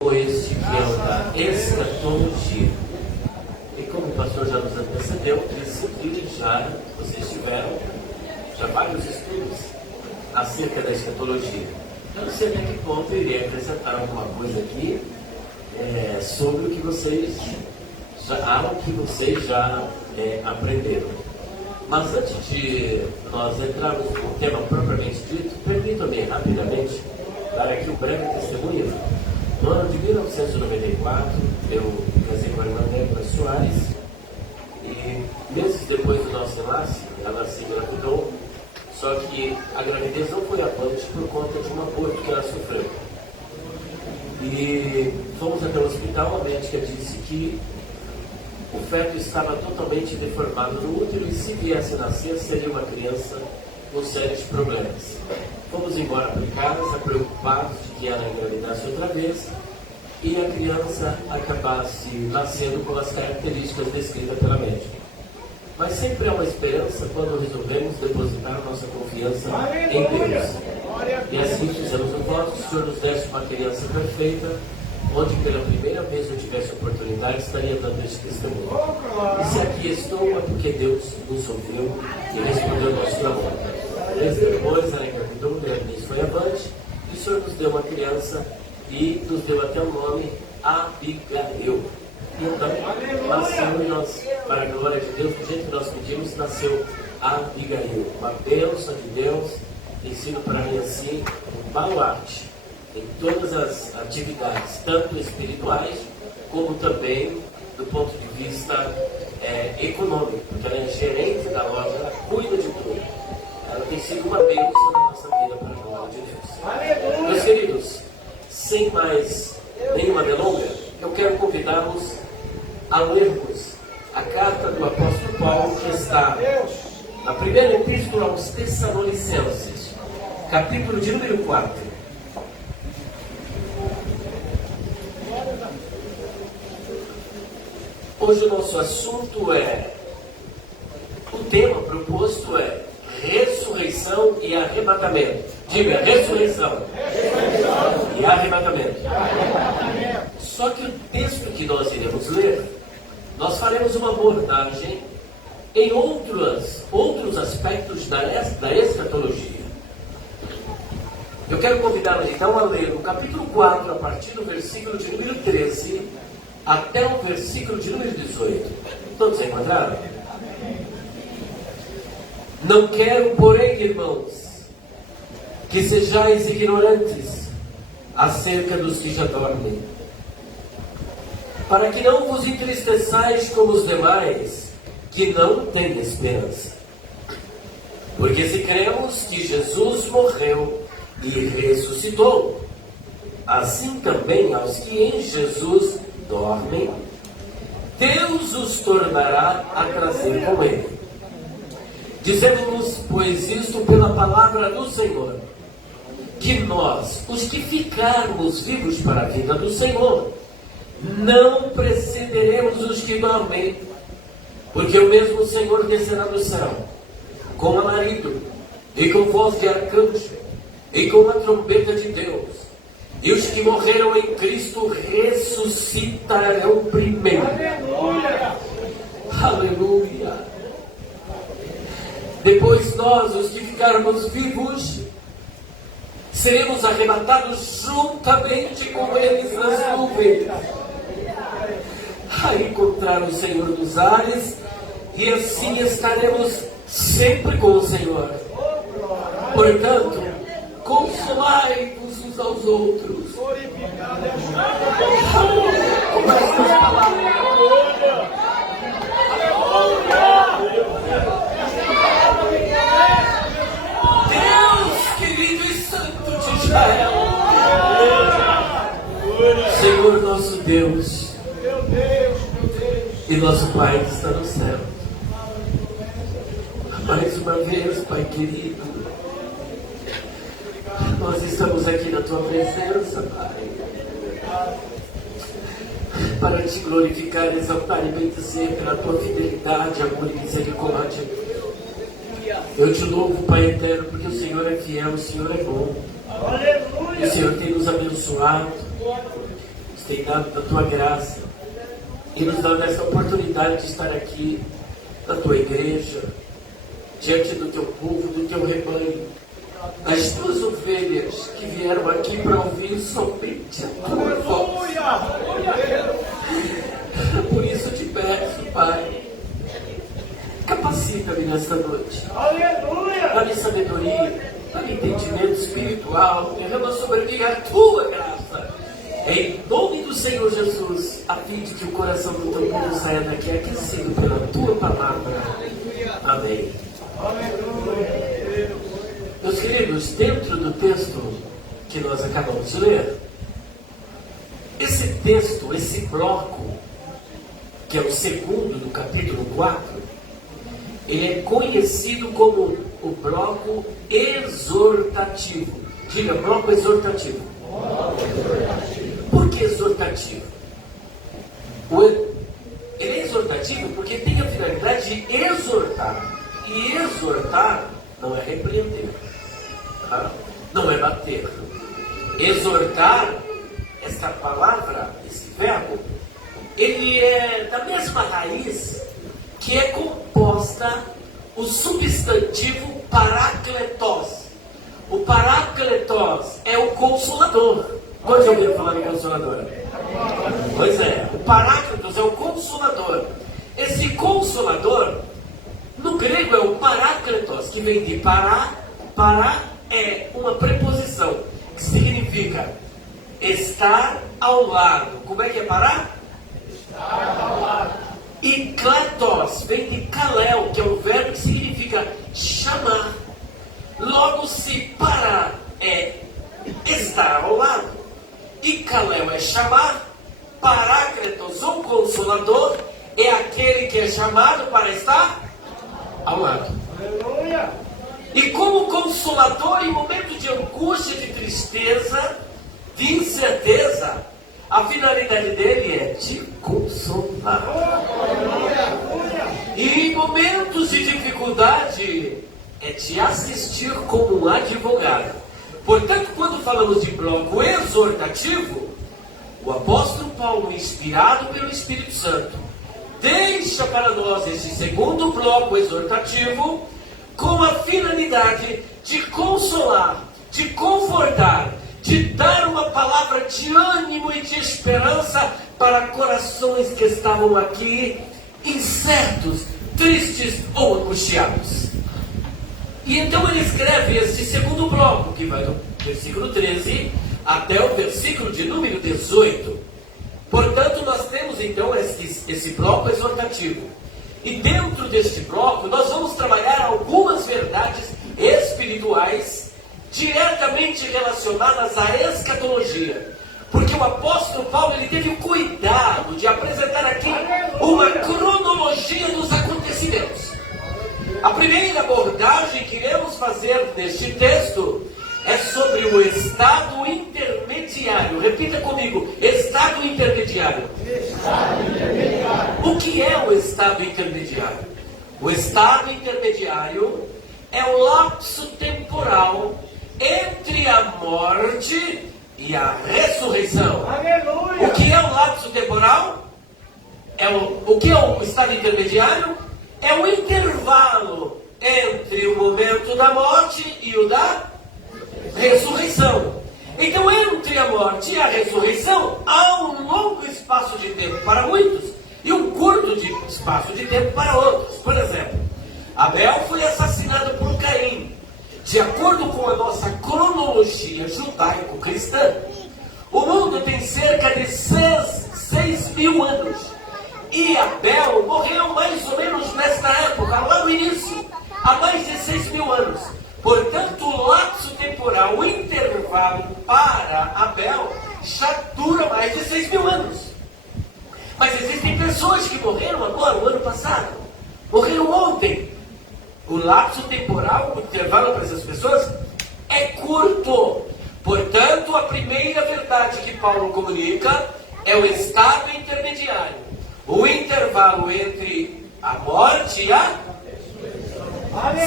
Este que é o da escatologia. E como o pastor já nos antecedeu, disse que vocês tiveram vários estudos acerca da escatologia. Eu não sei até que ponto eu irei acrescentar alguma coisa aqui sobre o que vocês já aprenderam. Mas antes de nós entrarmos no tema propriamente dito, permitam-me rapidamente dar aqui um breve testemunho. No ano de 1994, eu casei com a irmã Débora Soares e meses depois do nosso enlace, ela se engravidou, só que a gravidez não foi avante por conta de um aborto que ela sofreu. E fomos até o hospital, a médica disse que o feto estava totalmente deformado no útero e se viesse a nascer seria uma criança com sérios problemas. Fomos embora para casa, preocupados de que ela engravidasse outra vez e a criança acabasse nascendo com as características descritas pela médica. Mas sempre há uma esperança quando resolvemos depositar nossa confiança em Deus. E assim fizemos o voto que o Senhor nos desse uma criança perfeita, onde pela primeira vez eu tivesse a oportunidade, estaria dando esse testemunho. E se aqui estou, é porque Deus nos ouviu e respondeu nosso clamor. Meses depois, ela engravidou, o gravidez foi avante, e o Senhor nos deu uma criança e nos deu até o nome Abigail. Então, nasceu e nós, para a glória de Deus, do jeito que nós pedimos, nasceu Abigail. Uma bênção de Deus, tem sido para mim assim um baluarte em todas as atividades, tanto espirituais, como também do ponto de vista econômico, porque ela é gerente da loja, ela cuida de tudo. Ela tem sido uma bênção na nossa vida, para a glória de Deus. Meus queridos, sem mais nenhuma delonga, eu quero convidá-los a lermos a carta do apóstolo Paulo, que está na primeira epístola aos Tessalonicenses, capítulo de número 4. Hoje o nosso assunto o tema proposto é ressurreição e arrebatamento. Diga, ressurreição e arrebatamento. Só que o texto que nós iremos ler, nós faremos uma abordagem em outros aspectos da escatologia. Eu quero convidá-los então a ler o capítulo 4, a partir do versículo de número 13, até o versículo de número 18. Todos encontraram? Não quero, porém, irmãos, que sejais ignorantes acerca dos que já dormem, para que não vos entristeçais como os demais, que não têm esperança. Porque se cremos que Jesus morreu e ressuscitou, assim também aos que em Jesus dormem, Deus os tornará a trazer com ele. Dizemos, pois, isto pela palavra do Senhor, que nós, os que ficarmos vivos para a vida do Senhor, não precederemos os que dormem, porque o mesmo Senhor descerá do céu, com alarido, e com voz de arcanjo, e com a trombeta de Deus, e os que morreram em Cristo ressuscitarão primeiro. Aleluia! Aleluia! Depois nós, os que ficarmos vivos, seremos arrebatados juntamente com eles nas nuvens, a encontrar o Senhor dos ares, e assim estaremos sempre com o Senhor. Portanto, consolai-vos uns aos outros. Com estas palavras. Deus querido e santo de Israel, Senhor nosso Deus e nosso Pai que está no céu, mais uma vez, Pai querido, nós estamos aqui na Tua presença, Pai, para Te glorificar, exaltar e bendizer pela Tua fidelidade, amor e misericórdia. Eu Te louvo, Pai eterno, porque o Senhor é fiel, o Senhor é bom. O Senhor tem nos abençoado. tem dado da tua graça e nos dando essa oportunidade de estar aqui na tua igreja, diante do teu povo, do teu rebanho, das tuas ovelhas que vieram aqui para ouvir somente a tua voz. Por isso eu te peço, Pai, capacita-me nesta noite. Dá-me sabedoria, dá-me entendimento espiritual, derrama sobre mim a tua graça. Em nome do Senhor Jesus, a fim de que o coração do teu povo saia daqui aquecido pela tua palavra. Amém. Meus queridos, dentro do texto que nós acabamos de ler, esse texto, esse bloco, que é o segundo do capítulo 4, ele é conhecido como o bloco exortativo. Diga, bloco exortativo. Por que exortativo? Ele é exortativo porque tem a finalidade de exortar. E exortar não é repreender, tá? Não é bater. Exortar, essa palavra, esse verbo, ele é da mesma raiz que é composta o substantivo parakletos. O parakletos é o consolador. Quantos já ouviram falar em consolador? Pois é, o paráclitos é o consolador. Esse consolador, no grego é o paráclitos, que vem de pará. Pará é uma preposição, que significa estar ao lado. Como é que é pará? Estar ao lado. E kletos vem de kalel, que é um verbo que significa chamar. Logo, se pará é estar ao lado, e kalel é chamar, paráclitos, ou consolador, é aquele que é chamado para estar ao lado. Aleluia. E como consolador em momento de angústia, de tristeza, de incerteza, a finalidade dele é te consolar. E em momentos de dificuldade, é te assistir como um advogado. Portanto, quando falamos de bloco exortativo, o apóstolo Paulo, inspirado pelo Espírito Santo, deixa para nós esse segundo bloco exortativo com a finalidade de consolar, de confortar, de dar uma palavra de ânimo e de esperança para corações que estavam aqui incertos, tristes ou angustiados. E então ele escreve esse segundo bloco, que vai do versículo 13 até o versículo de número 18. Portanto, nós temos então esse bloco exortativo. E dentro deste bloco, nós vamos trabalhar algumas verdades espirituais diretamente relacionadas à escatologia. Porque o apóstolo Paulo, ele teve o cuidado de apresentar aqui uma cronologia dos acontecimentos. A primeira abordagem que iremos fazer neste texto é sobre o estado intermediário. Repita comigo, estado intermediário. Estado intermediário. O que é o estado intermediário? O estado intermediário é o lapso temporal entre a morte e a ressurreição. Aleluia. O que é o lapso temporal? O que é o estado intermediário? É o intervalo entre o momento da morte e o da ressurreição. Então, entre a morte e a ressurreição, há um longo espaço de tempo para muitos e um curto espaço de tempo para outros. Por exemplo, Abel foi assassinado por Caim. De acordo com a nossa cronologia judaico-cristã, o mundo tem cerca de 6.000 anos. E Abel morreu mais ou menos nesta época, lá no início, há mais de 6.000 anos. Portanto, o lapso temporal, o intervalo para Abel, já dura mais de 6.000 anos. Mas existem pessoas que morreram agora, o ano passado, morreram ontem. O lapso temporal, o intervalo para essas pessoas é curto. Portanto, a primeira verdade que Paulo comunica é o estado intermediário. O intervalo entre a morte e a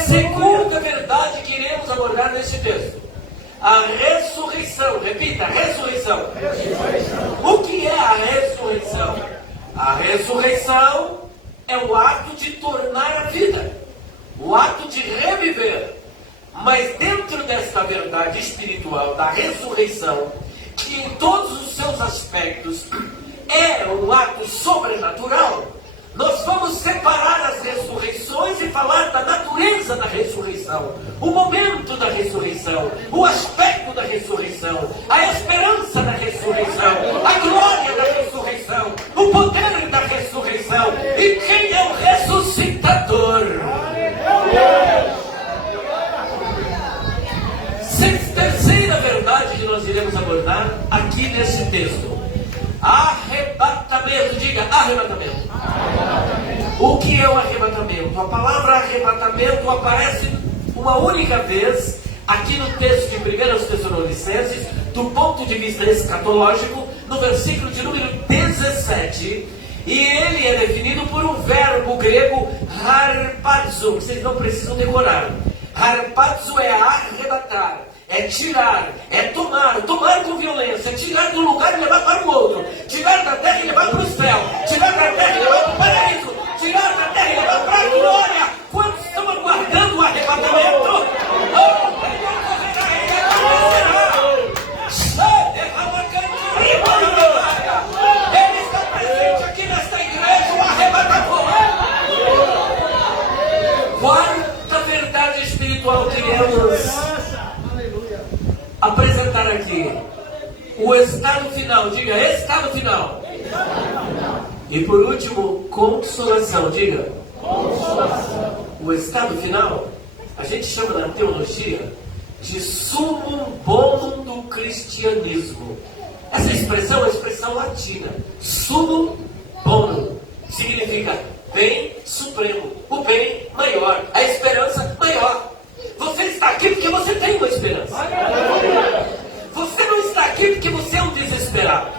segunda verdade que iremos abordar neste texto. A ressurreição. Repita, ressurreição. O que é A ressurreição é o ato de tornar a vida, o ato de reviver. Mas dentro desta verdade espiritual da ressurreição, que em todos os seus aspectos é um ato sobrenatural, nós vamos separar as ressurreições e falar da natureza da ressurreição, o momento da ressurreição, o aspecto da ressurreição, a esperança da ressurreição, a glória da ressurreição, o poder da ressurreição e quem é o ressuscitador. Terceira verdade que nós iremos abordar aqui nesse texto: arrebatamento. Diga, arrebatamento. O que é o arrebatamento? A palavra arrebatamento aparece uma única vez aqui no texto de 1 Tessalonicenses, do ponto de vista escatológico, no versículo de número 17, e ele é definido por um verbo grego harpazo, que vocês não precisam decorar. Harpazo é arrebatar, é tirar, é tomar com violência, é tirar do lugar e levar para o outro, tirar da terra e levar para o céu, tirar da terra e levar para o paraíso, tirar da terra e levar para a glória. Quantos estão aguardando o arrebatamento? Ele está presente aqui nesta igreja, o arrebatador. Quarta verdade espiritual que queremos apresentar aqui: o estado final. Diga, estado final. E por último, consolação. Diga, consolação. O estado final a gente chama na teologia de sumum bonum do cristianismo. Essa expressão é uma expressão latina. Sumum bonum significa bem supremo, o bem maior, a esperança maior. Você está aqui porque você tem uma esperança. Você não está aqui porque você é um desesperado.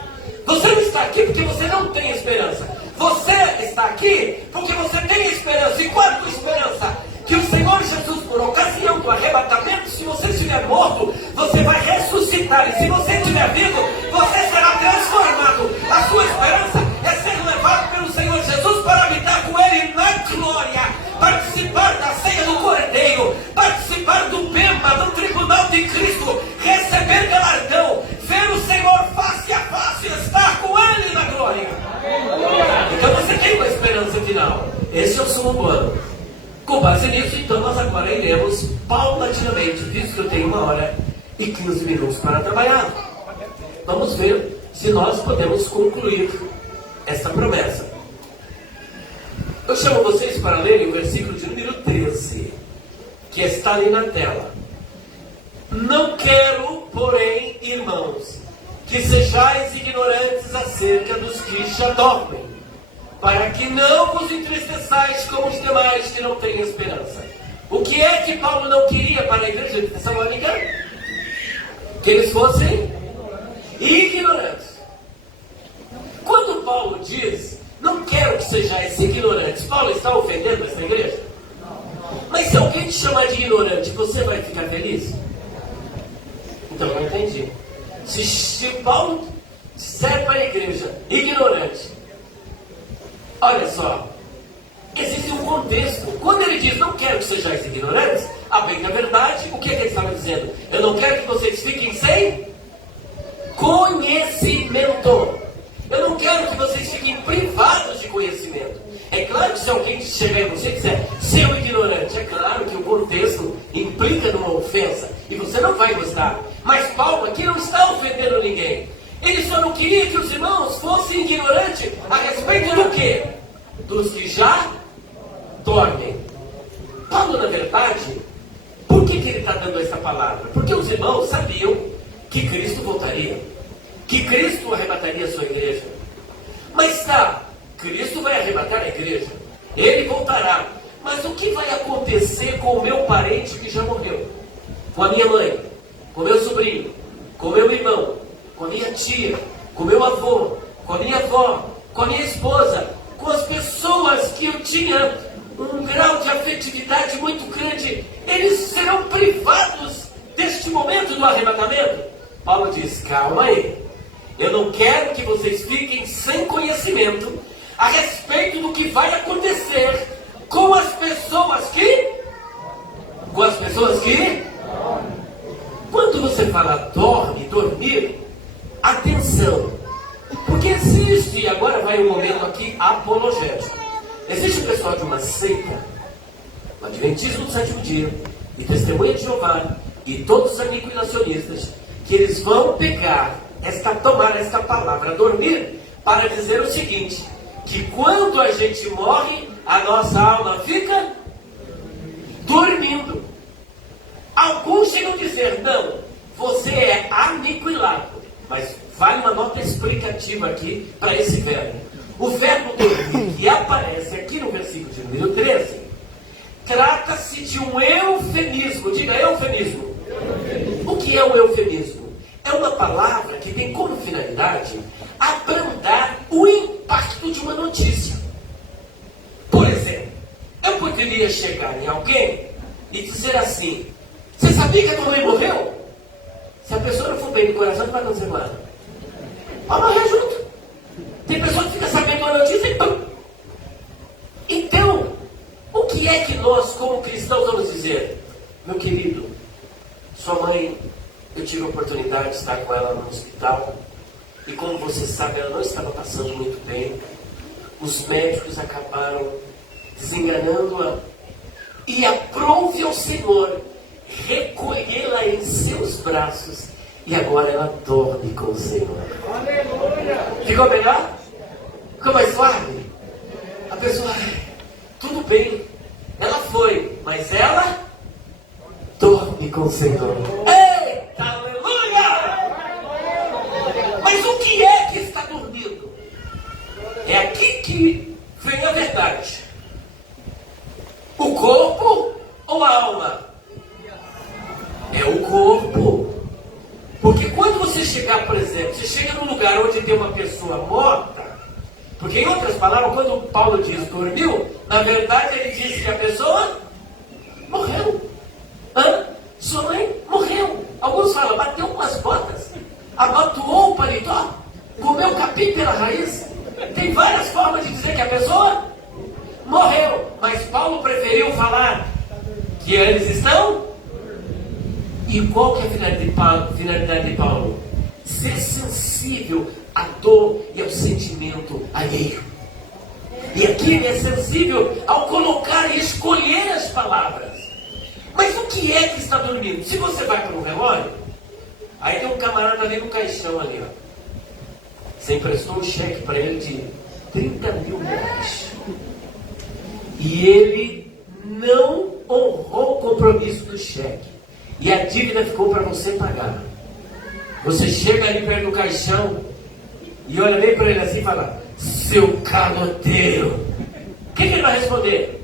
Você não está aqui porque você não tem esperança. Você está aqui porque você tem esperança. E qual é a tua esperança? Que o Senhor Jesus, por ocasião do arrebatamento, se você estiver morto, você vai ressuscitar. E se você estiver vivo, você será transformado. A sua esperança é ser levado pelo Senhor Jesus para habitar com Ele na glória, participar da ceia do Cordeiro, participar do bema, do tribunal de Cristo, receber galardão, ver o Senhor face a face, estar com Ele na glória. Então você tem uma esperança final. Esse é o sumo bonum. Com base nisso, então, nós agora iremos paulatinamente, visto que eu tenho 1h e 15 minutos para trabalhar. Vamos ver se nós podemos concluir essa promessa. Eu chamo vocês para lerem o versículo de número 13, que está ali na tela. Não quero, porém, irmãos, que sejais ignorantes acerca dos que já dormem, para que não vos entristeçais como os demais que não têm esperança. O que é que Paulo não queria para a igreja de Tessalônica? Que eles fossem ignorantes. Quando Paulo diz, não quero que sejais ignorantes, Paulo está ofendendo essa igreja? Mas se alguém te chamar de ignorante, você vai ficar feliz? Então eu não entendi. Se Paulo disser para a igreja ignorante, olha só, existe um contexto. Quando ele diz, não quero que sejais ignorantes, a bem da verdade, o que é que ele estava dizendo? Eu não quero que vocês fiquem sem conhecimento. Eu não quero que vocês fiquem privados de conhecimento. É claro que se alguém chegar em você e quiser ser um ignorante, é claro que o contexto implica numa ofensa e você não vai gostar. Mas Paulo aqui não está ofendendo ninguém. Ele só não queria que os irmãos fossem ignorantes a respeito do quê? Dos que já dormem. Paulo, na verdade, por que ele está dando essa palavra? Porque os irmãos sabiam que Cristo voltaria, que Cristo arrebataria a sua igreja. Mas tá, Cristo vai arrebatar a igreja, Ele voltará. Mas o que vai acontecer com o meu parente que já morreu? Com a minha mãe, com o meu sobrinho, com o meu irmão, com a minha tia, com o meu avô, com a minha avó, com a minha esposa, com as pessoas que eu tinha um grau de afetividade muito grande? Eles serão privados deste momento do arrebatamento? Paulo diz, calma aí, eu não quero que vocês fiquem sem conhecimento a respeito do que vai acontecer com as pessoas que... Quando você fala dormir, atenção, porque existe, e agora vai um momento aqui apologético, existe um pessoal de uma seita, o Adventismo do Sétimo Dia, e Testemunha de Jeová, e todos os aniquilacionistas, que eles vão pegar tomar esta palavra, dormir, para dizer o seguinte, que quando a gente morre, a nossa alma fica dormindo. Alguns chegam a dizer, não, você é aniquilado. Mas vale uma nota explicativa aqui para esse verbo. O verbo dormir, que aparece aqui no versículo de número 13, trata-se de um eufemismo. Diga eufemismo. O que é o eufemismo? É uma palavra que tem como finalidade abrandar o impacto de uma notícia. Por exemplo, eu poderia chegar em alguém e dizer assim, você sabia que a tua mãe morreu? Se a pessoa não for bem do coração, o que vai acontecer com ela? Vai morrer junto. Tem pessoa que fica sabendo uma notícia e pum. Então, o que é que nós, como cristãos, vamos dizer? Meu querido, sua mãe, eu tive a oportunidade de estar com ela no hospital. E como você sabe, ela não estava passando muito bem. Os médicos acabaram desenganando-a. E aprove ao Senhor recolhê-la em seus braços. E agora ela dorme com o Senhor. Aleluia! Ficou melhor? Ficou mais suave? A pessoa, tudo bem. Ela foi, mas ela dorme com o Senhor. Eita, aleluia! Mas o que é que está dormindo? É aqui que vem a verdade. O corpo ou a alma? É o corpo. Porque quando você chegar, por exemplo, você chega num lugar onde tem uma pessoa morta, porque em outras palavras, quando Paulo diz dormiu, na verdade ele diz que a pessoa morreu. Sua mãe morreu. Alguns falam, bateu com as botas, abatuou o paletó, comeu capim pela raiz. Tem várias formas de dizer que a pessoa morreu. Mas Paulo preferiu falar que eles estão... E qual que é a finalidade de Paulo? Ser sensível à dor e ao sentimento alheio. E aqui ele é sensível ao colocar e escolher as palavras. Mas o que é que está dormindo? Se você vai para um velório, aí tem um camarada ali no caixão ali, ó. Você emprestou um cheque para ele de 30 mil reais. E ele não honrou o compromisso do cheque. E a dívida ficou para você pagar. Você chega ali perto do caixão e olha bem para ele assim e fala, seu caloteiro. O que ele vai responder?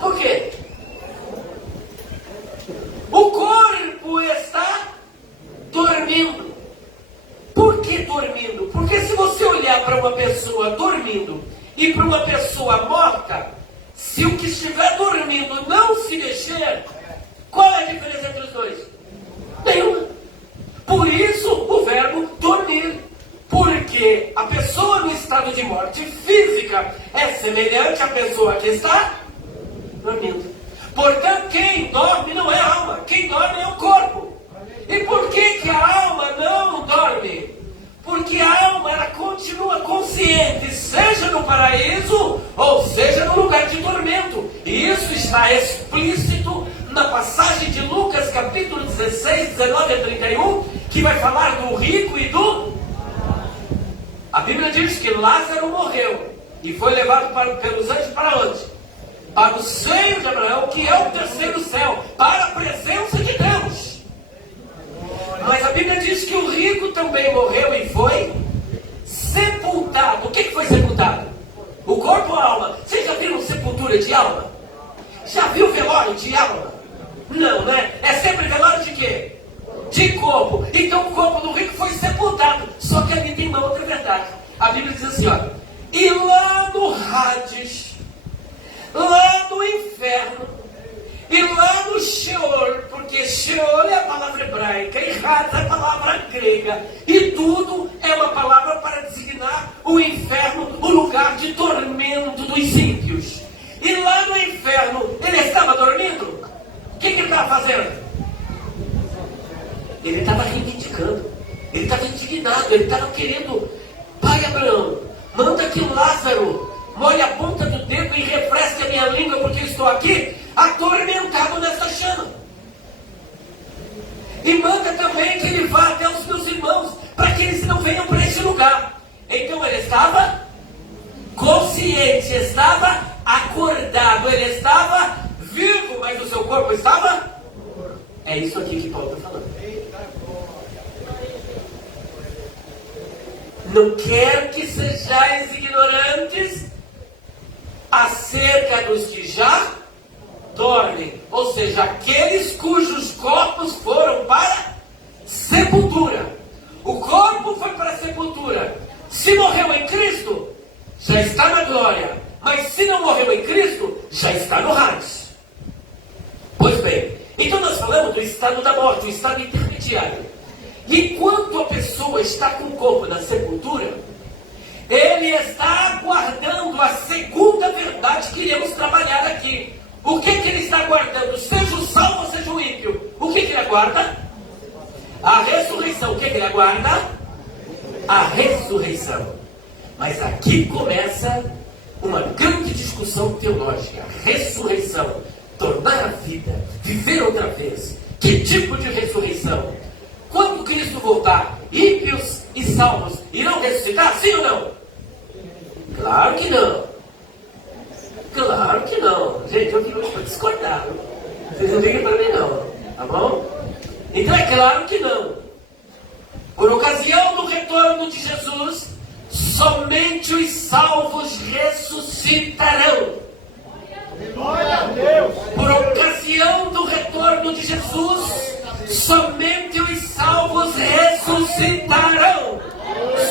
Por quê? O corpo está dormindo. Por que dormindo? Porque se você olhar para uma pessoa dormindo e para uma pessoa morta, se o que estiver dormindo não se mexer, qual é a diferença entre os dois? Nenhuma. Por isso o verbo dormir. Porque a pessoa no estado de morte física é semelhante à pessoa que está dormindo. Portanto, quem dorme não é a alma. Quem dorme é o corpo. E por que a alma não dorme? Porque a alma ela continua consciente, seja no paraíso ou seja no lugar de tormento. E isso está explícito na passagem de Lucas capítulo 16, 19 a 31, que vai falar do rico e do... A Bíblia diz que Lázaro morreu e foi levado pelos anjos para onde? Para o seio de Abraão, que é o terceiro céu, para a presença de Deus. Mas a Bíblia diz que o rico também morreu e foi sepultado. O que foi sepultado? O corpo ou a alma? Vocês já viram sepultura de alma? Já viu velório de alma? Não, né? É sempre velório de quê? De corpo. Então o corpo do rico foi sepultado. Só que ali tem uma outra verdade. A Bíblia diz assim, ó. E lá no Hades, lá no inferno, e lá no Sheol, porque Sheol é a palavra hebraica e Hades é a palavra grega, e tudo é uma palavra para designar o inferno desesperado, ele estava querendo, pai Abraão, manda que Lázaro molhe a ponta do dedo e refresque a minha língua, porque eu estou aqui atormentado nessa chama. E manda também que ele vá até os meus irmãos, para que eles não venham para esse lugar. Então ele estava consciente, estava acordado, ele estava vivo, mas o seu corpo estava... É isso aqui que Paulo está falando. Não quero que sejais ignorantes acerca dos que já dormem, ou seja, aqueles cujos corpos foram para sepultura. O corpo foi para a sepultura. Se morreu em Cristo, já está na glória. Mas se não morreu em Cristo, já está no Hades. Pois bem, então nós falamos do estado da morte, o estado intermediário. E quando a pessoa está com o corpo na sepultura, ele está aguardando a segunda verdade que iremos trabalhar aqui. O que ele está aguardando? Seja o salvo ou seja o ímpio. O que ele aguarda? A ressurreição. O que ele aguarda? A ressurreição. Mas aqui começa uma grande discussão teológica. Ressurreição. Tornar a vida. Viver outra vez. Que tipo de ressurreição? Quando Cristo voltar, ímpios e salvos irão ressuscitar? Sim ou não? Claro que não. Claro que não. Gente, eu fico para discordar. Vocês não liguem para mim não. Tá bom? Então é claro que não. Por ocasião do retorno de Jesus, somente os salvos ressuscitarão. Glória a Deus. Por ocasião do retorno de Jesus, somente os salvos ressuscitarão.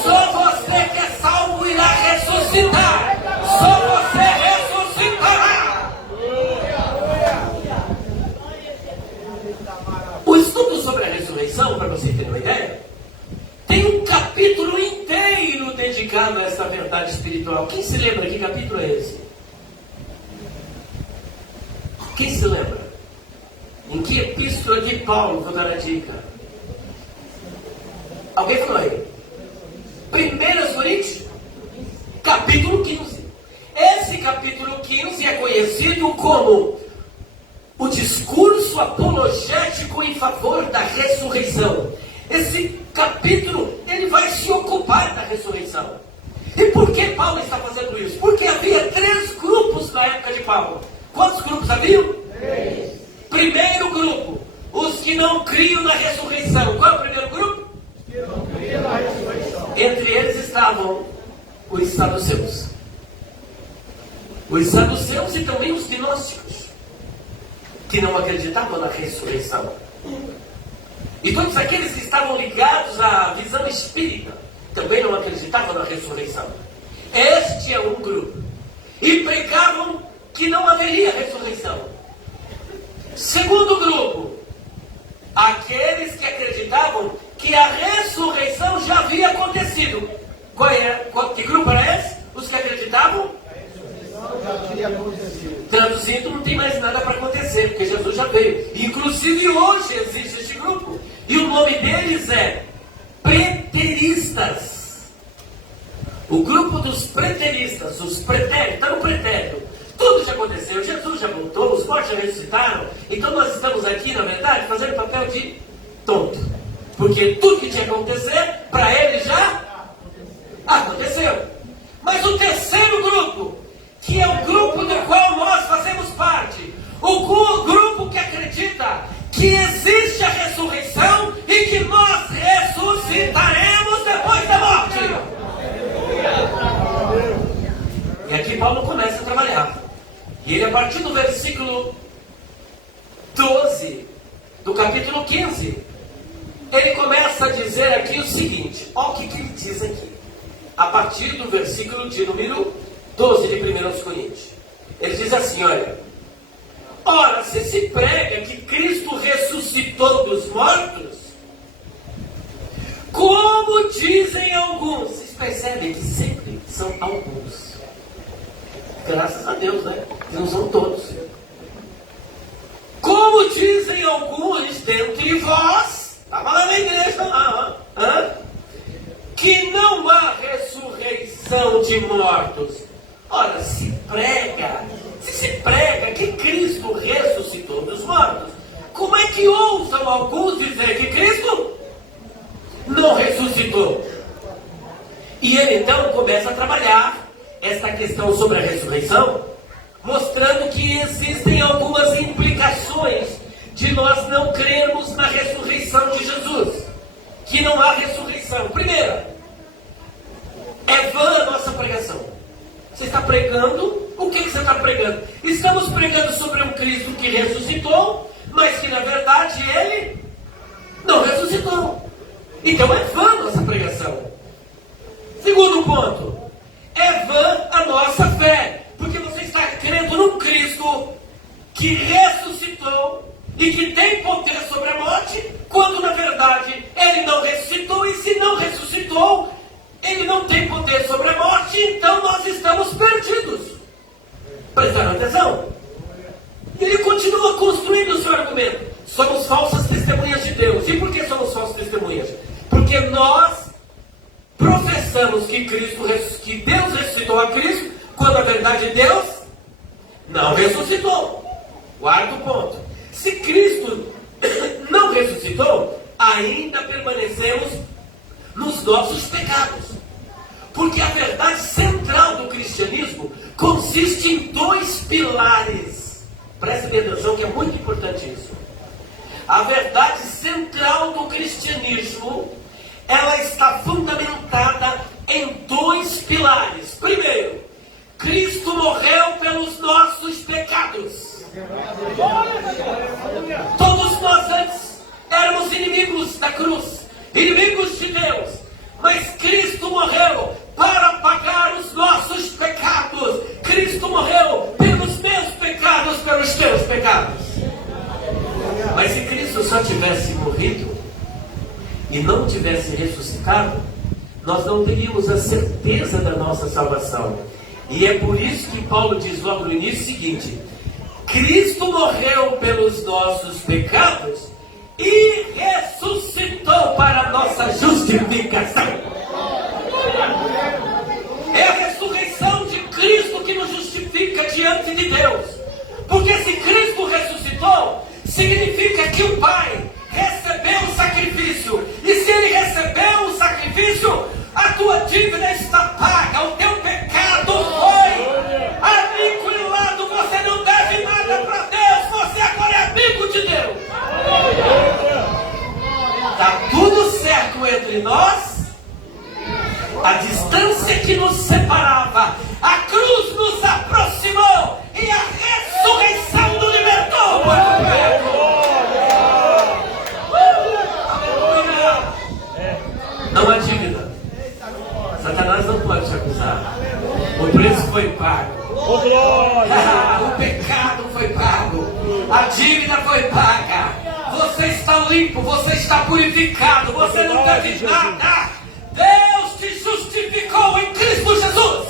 Só você que é salvo irá ressuscitar. Só você ressuscitará. O estudo sobre a ressurreição, para você ter uma ideia, tem um capítulo inteiro dedicado a essa verdade espiritual. Quem se lembra que capítulo é esse? Quem se lembra? Em que epístola de Paulo, vou dar a dica? Alguém falou aí? 1 Coríntios, capítulo 15. Esse capítulo 15 é conhecido como o discurso apologético em favor da ressurreição. Esse capítulo, ele vai se ocupar da ressurreição. E por que Paulo está fazendo isso? Porque havia 3 grupos na época de Paulo. Quantos grupos haviam? 3. Primeiro grupo, os que não criam na ressurreição. Qual é o primeiro grupo? Os que não criam na ressurreição. Entre eles estavam os saduceus. Os saduceus e também os gnósticos, que não acreditavam na ressurreição. E todos aqueles que estavam ligados à visão espírita, também não acreditavam na ressurreição. Este é um grupo. E pregavam que não haveria ressurreição. Segundo grupo, aqueles que acreditavam que a ressurreição já havia acontecido. Que grupo era esse? Os que acreditavam? Já tinha acontecido. Traduzindo, não tem mais nada para acontecer, porque Jesus já veio. Inclusive hoje existe este grupo. E o nome deles é preteristas. O grupo dos preteristas, os pretéritos, está no pretérito. Tudo já aconteceu, Jesus já voltou, os mortos já ressuscitaram. Então nós estamos aqui, na verdade, fazendo papel de tonto. Porque tudo que tinha que acontecer, para ele já aconteceu. Mas o terceiro grupo, que é o grupo do qual nós fazemos parte, o grupo que acredita que existe a ressurreição e que nós ressuscitaremos depois da morte. E aqui Paulo começa a trabalhar. E ele, a partir do versículo 12 do capítulo 15, ele começa a dizer aqui o seguinte. Olha o que ele diz aqui. A partir do versículo de número 12 de 1 Coríntios. Ele diz assim, olha. Ora, se prega que Cristo ressuscitou dos mortos, como dizem alguns, vocês percebem que sempre são alguns. Graças a Deus, né? Não são todos. Como dizem alguns dentre vós, estava lá na igreja lá, que não há ressurreição de mortos. Ora, se prega que Cristo ressuscitou dos mortos, como é que ousam alguns dizer que Cristo não ressuscitou? E ele então começa a trabalhar esta questão sobre a ressurreição, mostrando que existem algumas implicações de nós não crermos na ressurreição de Jesus, que não há ressurreição. Primeira, é vã a nossa pregação. Você está pregando, o que você está pregando? Estamos pregando sobre um Cristo que ressuscitou, mas que na verdade ele não ressuscitou. Então é vã a nossa pregação. Segundo ponto, é vã a nossa fé, porque você está crendo num Cristo que ressuscitou e que tem poder sobre a morte, quando na verdade ele não ressuscitou, e se não ressuscitou, ele não tem poder sobre a morte, então nós estamos perdidos. Prestaram atenção? Ele continua construindo o seu argumento. Somos falsas testemunhas de Deus. E por que somos falsas testemunhas? Porque nós professamos que Deus ressuscitou a Cristo, quando na verdade Deus não ressuscitou. Quarto ponto. Se Cristo não ressuscitou, ainda permanecemos nos nossos pecados. Porque a verdade central do cristianismo consiste em dois pilares. Prestem atenção que é muito importante isso. A verdade central do cristianismo, ela está fundamentada em dois pilares. Primeiro, Cristo morreu pelos nossos pecados. Todos nós antes éramos inimigos da cruz, inimigos de Deus, mas Cristo morreu para pagar os nossos pecados. Cristo morreu pelos meus pecados, pelos teus pecados. Mas se Cristo só tivesse morrido e não tivesse ressuscitado, nós não teríamos a certeza da nossa salvação. E é por isso que Paulo diz logo no início o seguinte: Cristo morreu pelos nossos pecados e ressuscitou para a nossa justificação. É a ressurreição de Cristo que nos justifica diante de Deus. Porque se Cristo ressuscitou, significa que o Pai recebeu o sacrifício. E se Ele recebeu o sacrifício, a tua dívida está paga, o teu pecado foi aniquilado. Você não deve nada para Deus, você agora é amigo de Deus. Está tudo certo entre nós. A distância que nos separava, a cruz nos aproximou e a ressurreição nos libertou. Não há dívida. Satanás não pode te acusar. O preço foi pago. O pecado foi pago. A dívida foi paga. Você está limpo, você está purificado, você não deve nada. Deus te justificou em Cristo Jesus.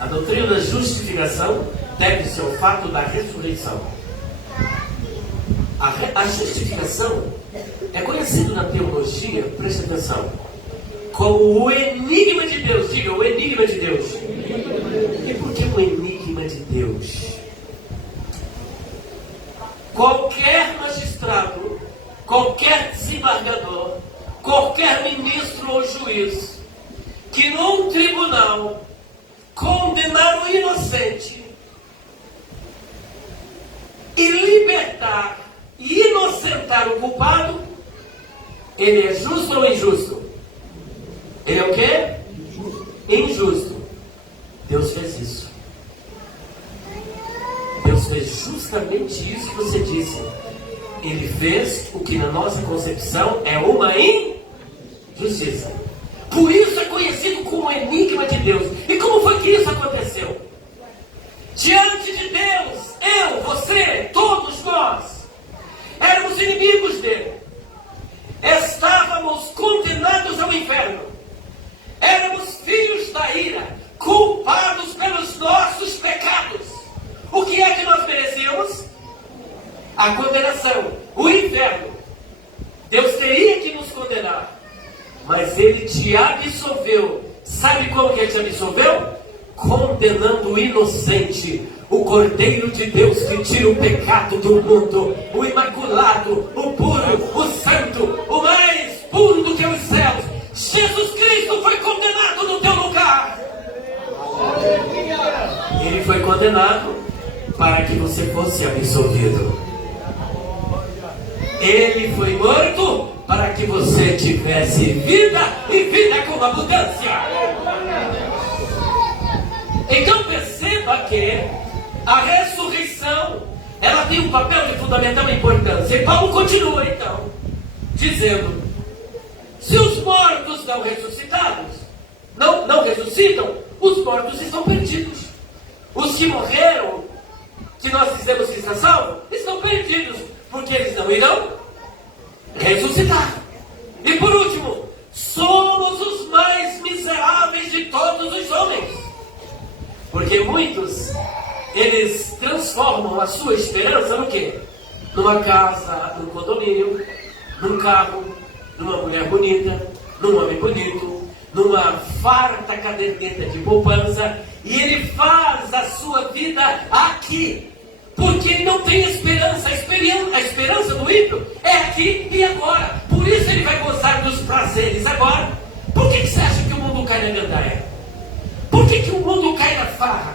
A doutrina da justificação deve-se ao fato da ressurreição. A justificação é conhecido na teologia, preste atenção, como o enigma de Deus. Diga, o enigma de Deus. E por que o enigma de Deus? Qualquer magistrado, qualquer desembargador, qualquer ministro ou juiz que num tribunal condenar o inocente e libertar e inocentar o culpado, ele é justo ou injusto? Ele é o quê? Injusto. Deus fez isso. Deus fez justamente isso que você disse. Ele fez o que na nossa concepção é uma injustiça. Por isso é conhecido como enigma de Deus. E como foi que isso aconteceu? Diante de Deus, eu, você, todos nós, éramos inimigos dele. Estávamos condenados ao inferno. Éramos filhos da ira, culpados pelos nossos pecados. O que é que nós merecíamos? A condenação, o inferno. Deus teria que nos condenar. mas Ele te absolveu. Sabe como que Ele te absolveu? Condenando o inocente, o Cordeiro de Deus que tira o pecado do mundo, o imaculado, o puro, o santo, o mais puro do que os céus. Jesus Cristo foi condenado no teu lugar. Ele foi condenado para que você fosse absolvido. Ele foi morto para que você tivesse vida e vida com abundância. Então perceba que a ressurreição, ela tem um papel de fundamental importância. E Paulo continua então, dizendo: se os mortos não ressuscitados, não ressuscitam, os mortos estão perdidos. Os que morreram, que nós dizemos que estão salvos, estão perdidos, porque eles não irão ressuscitar. E por último, somos os mais miseráveis de todos os homens. Porque muitos, eles transformam a sua esperança no quê? Numa casa, num condomínio, num carro, numa mulher bonita, num homem bonito, numa farta caderneta de poupança. E ele faz a sua vida aqui, porque ele não tem esperança. A esperança do ímpio é aqui e agora. Por isso ele vai gozar dos prazeres agora. Por que você acha que o mundo cai na gandaia? Por que o mundo cai na farra?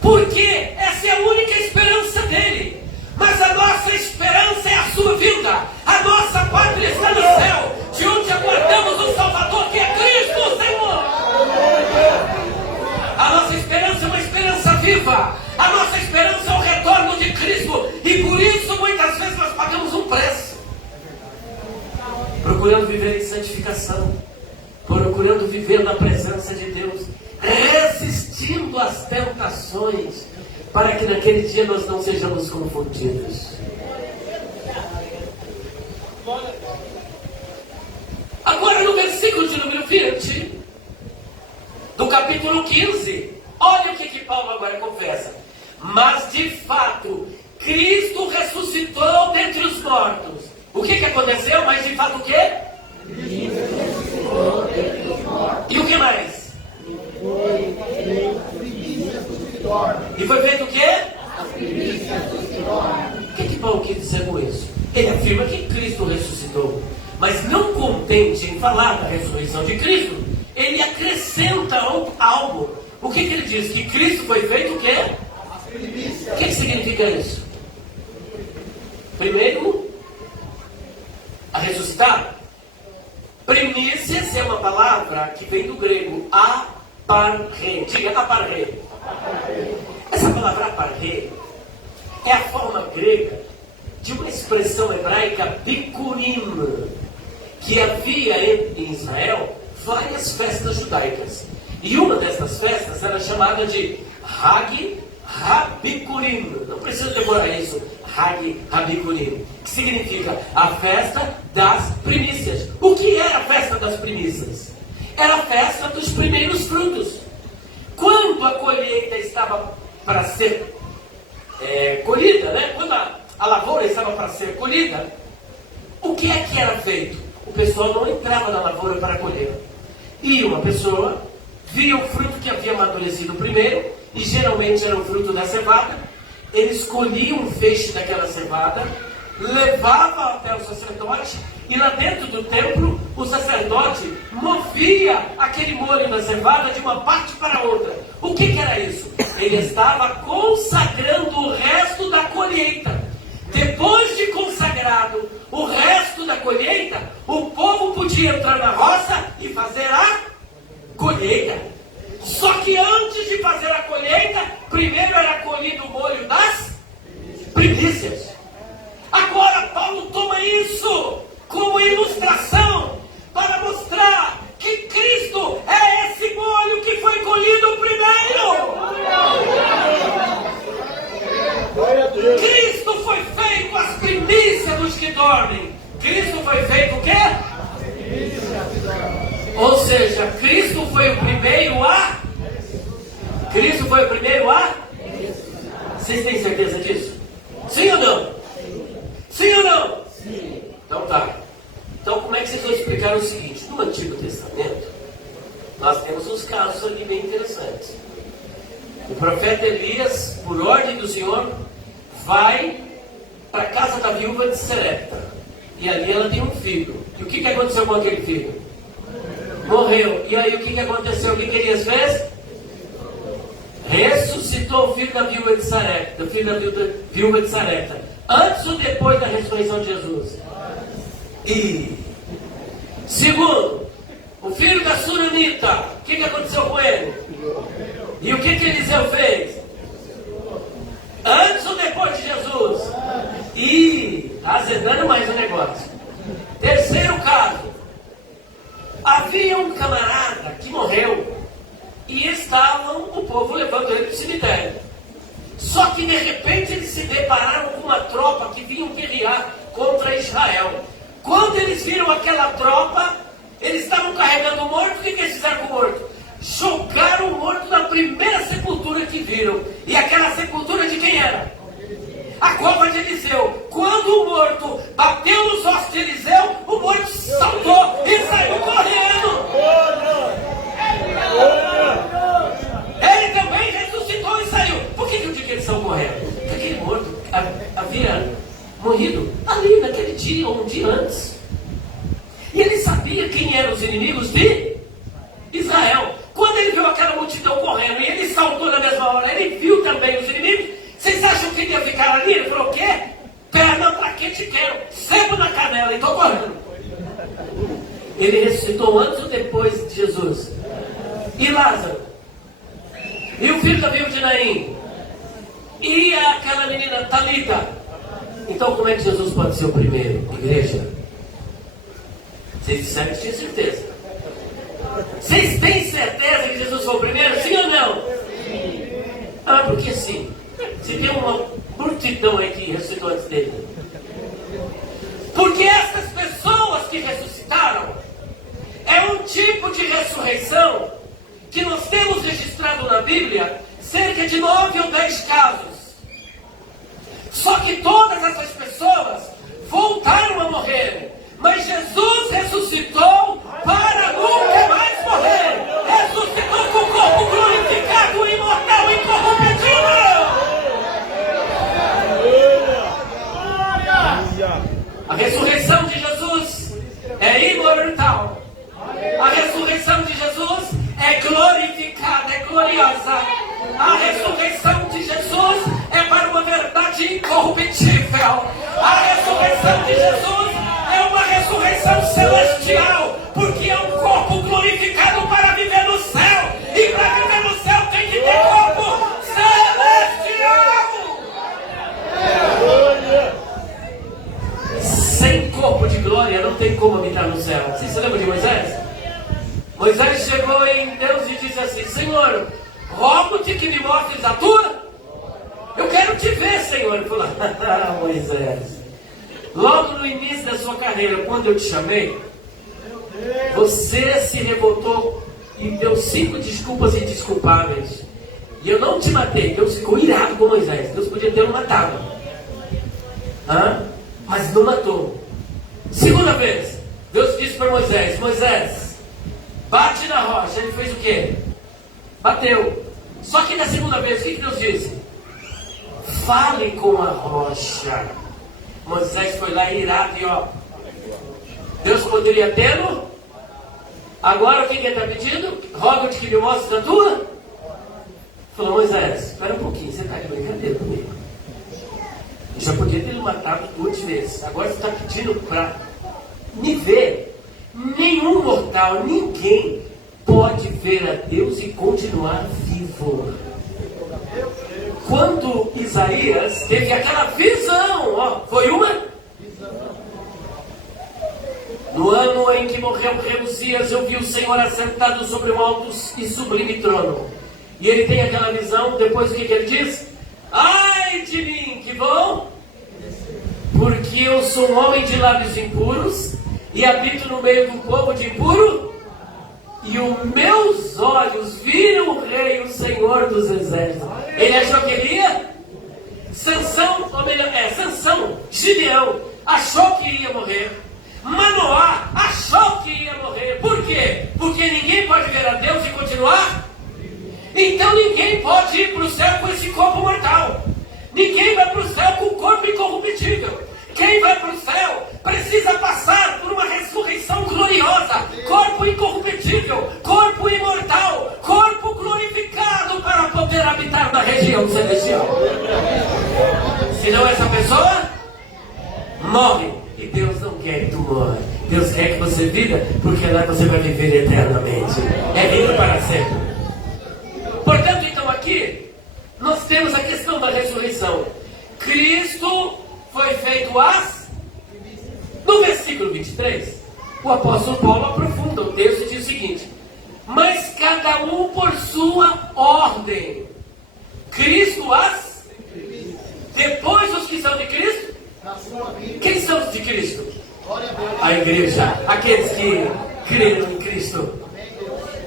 Porque essa é a única esperança dele. Mas a nossa esperança é a sua vinda. A nossa pátria está no céu, de onde aguardamos o Salvador, que é Cristo, o Senhor. A nossa esperança é uma esperança viva. A nossa esperança é o retorno de Cristo. E por isso muitas vezes nós pagamos um preço, procurando viver em santificação, procurando viver na presença de Deus, resistindo às tentações, para que naquele dia nós não sejamos confundidos. Agora no versículo de número 20 do capítulo 15, olha o que Paulo agora confessa: mas de fato Cristo ressuscitou dentre os mortos. O que aconteceu? Mas de fato o quê? Cristo ressuscitou dentre os mortos. E o que mais? E foi feito o quê? As primícias dos que dormem. O que Paulo quer dizer com isso? Ele afirma que Cristo ressuscitou, mas não contente em falar da ressurreição de Cristo, ele acrescenta algo. O que ele diz? Que Cristo foi feito o quê? As primícias. O que significa isso? Primeiro, a ressuscitar. Primícias é uma palavra que vem do grego aparre. Diga aparre. Essa palavra aparre é a forma grega de uma expressão hebraica bikurim, que havia em Israel várias festas judaicas. E uma dessas festas era chamada de Hag HaBikurim. Não precisa decorar isso. Hag HaBikurim, que significa a festa das primícias. O que era a festa das primícias? Era a festa dos primeiros frutos. Quando a colheita estava para ser colhida, né? Quando a lavoura estava para ser colhida, o que é que era feito? O pessoal não entrava na lavoura para colher. E uma pessoa via o fruto que havia amadurecido primeiro, e geralmente era o fruto da cevada. Eles colhiam um feixe daquela cevada, levava até o sacerdote, e lá dentro do templo, o sacerdote movia aquele molho da cevada de uma parte para outra. O que era isso? Ele estava consagrando o resto da colheita. Depois de consagrado o resto da colheita, o povo podia entrar na roça e fazer a colheita. Só que antes de fazer a colheita, primeiro era colhido o molho das primícias. Agora Paulo toma isso como ilustração para mostrar que Cristo é esse molho que foi colhido primeiro. Cristo foi feito as primícias dos que dormem. Cristo foi feito o quê? Ou seja, Cristo foi o primeiro a... Cristo foi o primeiro a... Vocês têm certeza disso? Sim ou não? Sim ou não? Sim. Então tá. Então como é é que vocês vão explicar o seguinte: no Antigo Testamento, nós temos uns casos ali bem interessantes. O profeta Elias, por ordem do Senhor, vai para a casa da viúva de Serepta. E ali ela tem um filho. E o que aconteceu com aquele filho? Morreu. E aí o que aconteceu? O que Elias fez? Ressuscitou o filho da viúva de Sarepta. O filho da viúva de Sarepta. Antes ou depois da ressurreição de Jesus? E segundo, o filho da Sulamita, o que aconteceu com ele? E o que Eliseu fez? Antes ou depois de Jesus? E azedando mais o negócio. Terceiro caso, havia um camarada que morreu e estavam o povo levando ele para o cemitério. Só que de repente eles se depararam com uma tropa que vinha guerrear contra Israel. Quando eles viram aquela tropa, eles estavam carregando o morto. O que eles fizeram com o morto? Jogaram o morto na primeira sepultura que viram. E aquela sepultura de quem era? A cova de Eliseu. Quando o morto bateu nos ossos de Eliseu, o morto saltou e saiu correndo. Ele também ressuscitou e saiu. Por que eu digo que eles são correndo? Porque aquele morto havia morrido ali naquele dia ou um dia antes. E ele sabia quem eram os inimigos de Israel. Quando ele viu aquela multidão correndo e ele saltou na mesma hora, ele viu também os inimigos. Vocês acham que ele ia ficar ali? Ele falou: o quê? Perna pra que te quero? Sebo na canela e estou correndo. Ele ressuscitou antes ou depois de Jesus? E Lázaro? E o filho da viúva de Naim? E aquela menina Talita? Então como é que Jesus pode ser o primeiro? Igreja? Vocês disseram que tinha certeza. Vocês têm certeza que Jesus foi o primeiro? Sim ou não? Sim. Ah, porque sim. Se tem uma multidão aí que ressuscitou antes dele. Porque essas pessoas que ressuscitaram é um tipo de ressurreição que nós temos registrado na Bíblia cerca de 9 ou 10 casos. Só que todas essas pessoas voltaram a morrer. Mas Jesus ressuscitou para nunca mais morrer. Ressuscitou com o corpo glorificado, imortal, incorruptível. A ressurreição de Jesus é imortal. A ressurreição de Jesus é glorificada, é gloriosa. A ressurreição de Jesus é para uma verdade incorruptível. A ressurreição de Jesus é uma ressurreição celestial, porque é um corpo glorificado para viver no céu. E para viver no céu tem que ter corpo celestial. Sem corpo de glória não tem como habitar no céu. Vocês se lembram de Moisés? Moisés chegou em Deus e disse assim: Senhor, rogo-te que me mostres a tua. Eu quero te ver, Senhor. Ele falou: Moisés, logo no início da sua carreira, quando eu te chamei, você se revoltou e deu 5 desculpas indesculpáveis. E eu não te matei. Deus ficou irado com Moisés. Deus podia ter matado. Mas não matou. Segunda vez, Deus disse para Moisés: Moisés, bate na rocha. Ele fez o quê? Bateu. Só que na segunda vez, o que Deus disse? Fale com a rocha. Moisés foi lá irado e ó, Deus poderia tê-lo. Agora o que ele está pedindo? Roga-te que me mostre a tua. Falou: Moisés, espera um pouquinho, você está de brincadeira comigo. Eu já podia ter matado 2 vezes. Agora você está pedindo para me ver. Nenhum mortal, ninguém pode ver a Deus e continuar vivo. Quando Isaías teve aquela visão, ó, foi uma? No ano em que morreu o rei Uzias, eu vi o Senhor assentado sobre um alto e sublime trono. E ele tem aquela visão, depois o que ele diz? Ai de mim, que bom! Porque eu sou um homem de lábios impuros e habito no meio do povo de impuro. E os meus olhos viram o rei, o Senhor dos exércitos. Ele achou que ele ia? Sansão, ou melhor, Sansão, Gideão, achou que iria morrer. Manoá achou que ia morrer. Por quê? Porque ninguém pode ver a Deus e continuar. Então ninguém pode ir para o céu com esse corpo mortal. Ninguém vai para o céu com o corpo incorruptível. Quem vai para o céu precisa passar por uma ressurreição gloriosa. Corpo incorruptível, corpo imortal, corpo glorificado para poder habitar na região celestial. Senão essa pessoa morre. E Deus não quer que tu morra. Deus quer que você viva, porque lá você vai viver eternamente. É vida para sempre. Portanto, então aqui nós temos a questão da ressurreição. Cristo foi feito no versículo 23, o apóstolo Paulo aprofunda o texto e diz o seguinte: mas cada um por sua ordem. Cristo depois os que são de Cristo. Quem são os de Cristo? A igreja, aqueles que creram em Cristo,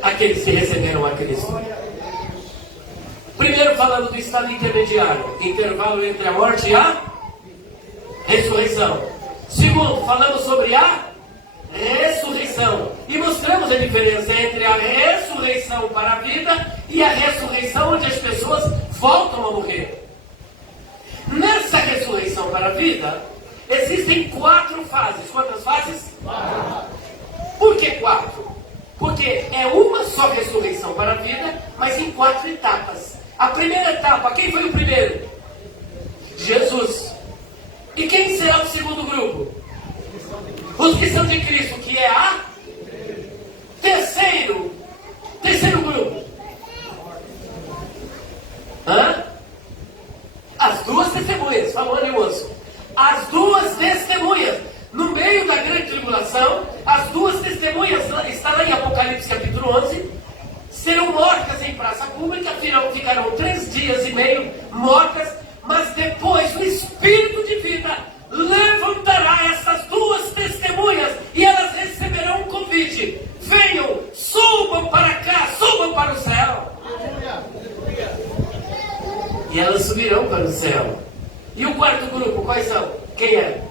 aqueles que receberam a Cristo. Primeiro falando do estado intermediário, intervalo entre a morte e a ressurreição. Segundo, falamos sobre a ressurreição e mostramos a diferença entre a ressurreição para a vida e a ressurreição onde as pessoas voltam a morrer. Nessa ressurreição para a vida existem 4 fases. Quantas fases? 4. Por que 4? Porque é uma só ressurreição para a vida, mas em 4 etapas. A primeira etapa, quem foi o primeiro? Jesus. E quem será o segundo grupo? Os que são de Cristo, que é a terceiro grupo. As 2 testemunhas, falou ali, moço. As 2 testemunhas, no meio da grande tribulação, as 2 testemunhas, está lá em Apocalipse capítulo 11, serão mortas em praça pública, ficarão 3 dias e meio mortas, mas depois o Espírito de vida levantará essas 2 testemunhas e elas receberão um convite: venham, subam para cá, subam para o céu. E elas subirão para o céu. E o 4º grupo, quais são? Quem é?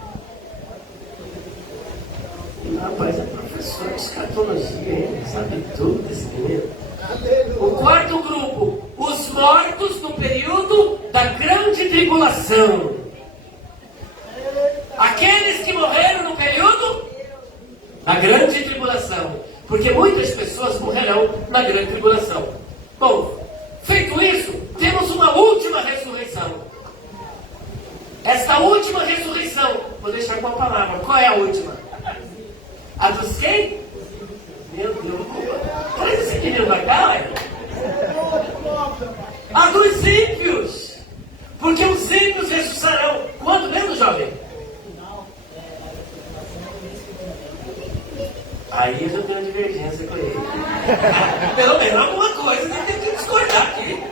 Rapaz, é professor de escatologia, hein? Sabe tudo desse menino. O 4º grupo, os mortos no período da grande tribulação. Aqueles que morreram no período da grande tribulação. Porque muitas pessoas morrerão na grande tribulação. Bom, feito isso, temos uma última ressurreição. Esta última ressurreição, vou deixar com a palavra. Qual é a última? A dos quem? Meu Deus, traz esse menino pra cá, ué. A dos ímpios. Porque os ímpios ressuscitarão. Quando mesmo, jovem? Aí eu já tenho uma divergência com ele. Pelo menos alguma coisa a gente tem que discordar aqui.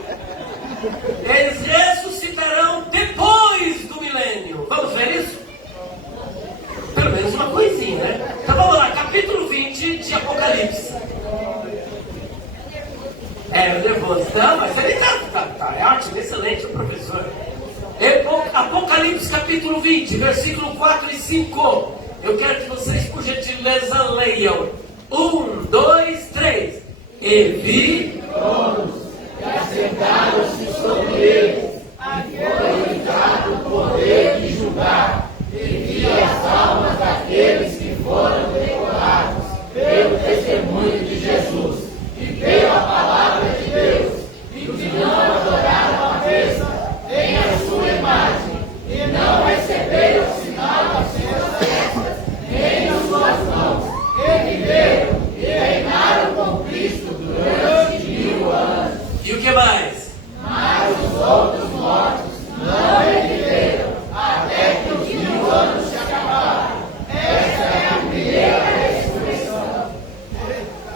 Eles ressuscitarão depois do milênio. Vamos ver isso? Pelo menos uma coisinha, né? Então vamos lá, capítulo 20 de Apocalipse. Eu nervoso. Não, mas ele é ótimo, excelente o professor. Apocalipse capítulo 20, versículo 4 e 5. Eu quero que vocês, por gentileza, leiam. 1, 2, 3. E vi Tronos, e assentaram-se sobre eles, e foi-lhe dado o poder de julgar, e vi as almas daqueles que foram degollados pelo testemunho de Jesus, e pela palavra de Deus, e que não adoraram a besta, nem a sua imagem, e não receberam o sinal das suas testas, nem nas suas mãos, e viveram e reinaram com Cristo durante 1000 anos. E o que mais? Mas os outros mortos não reviveram, até que os 1000 anos se acabaram. Esta é a primeira ressurreição.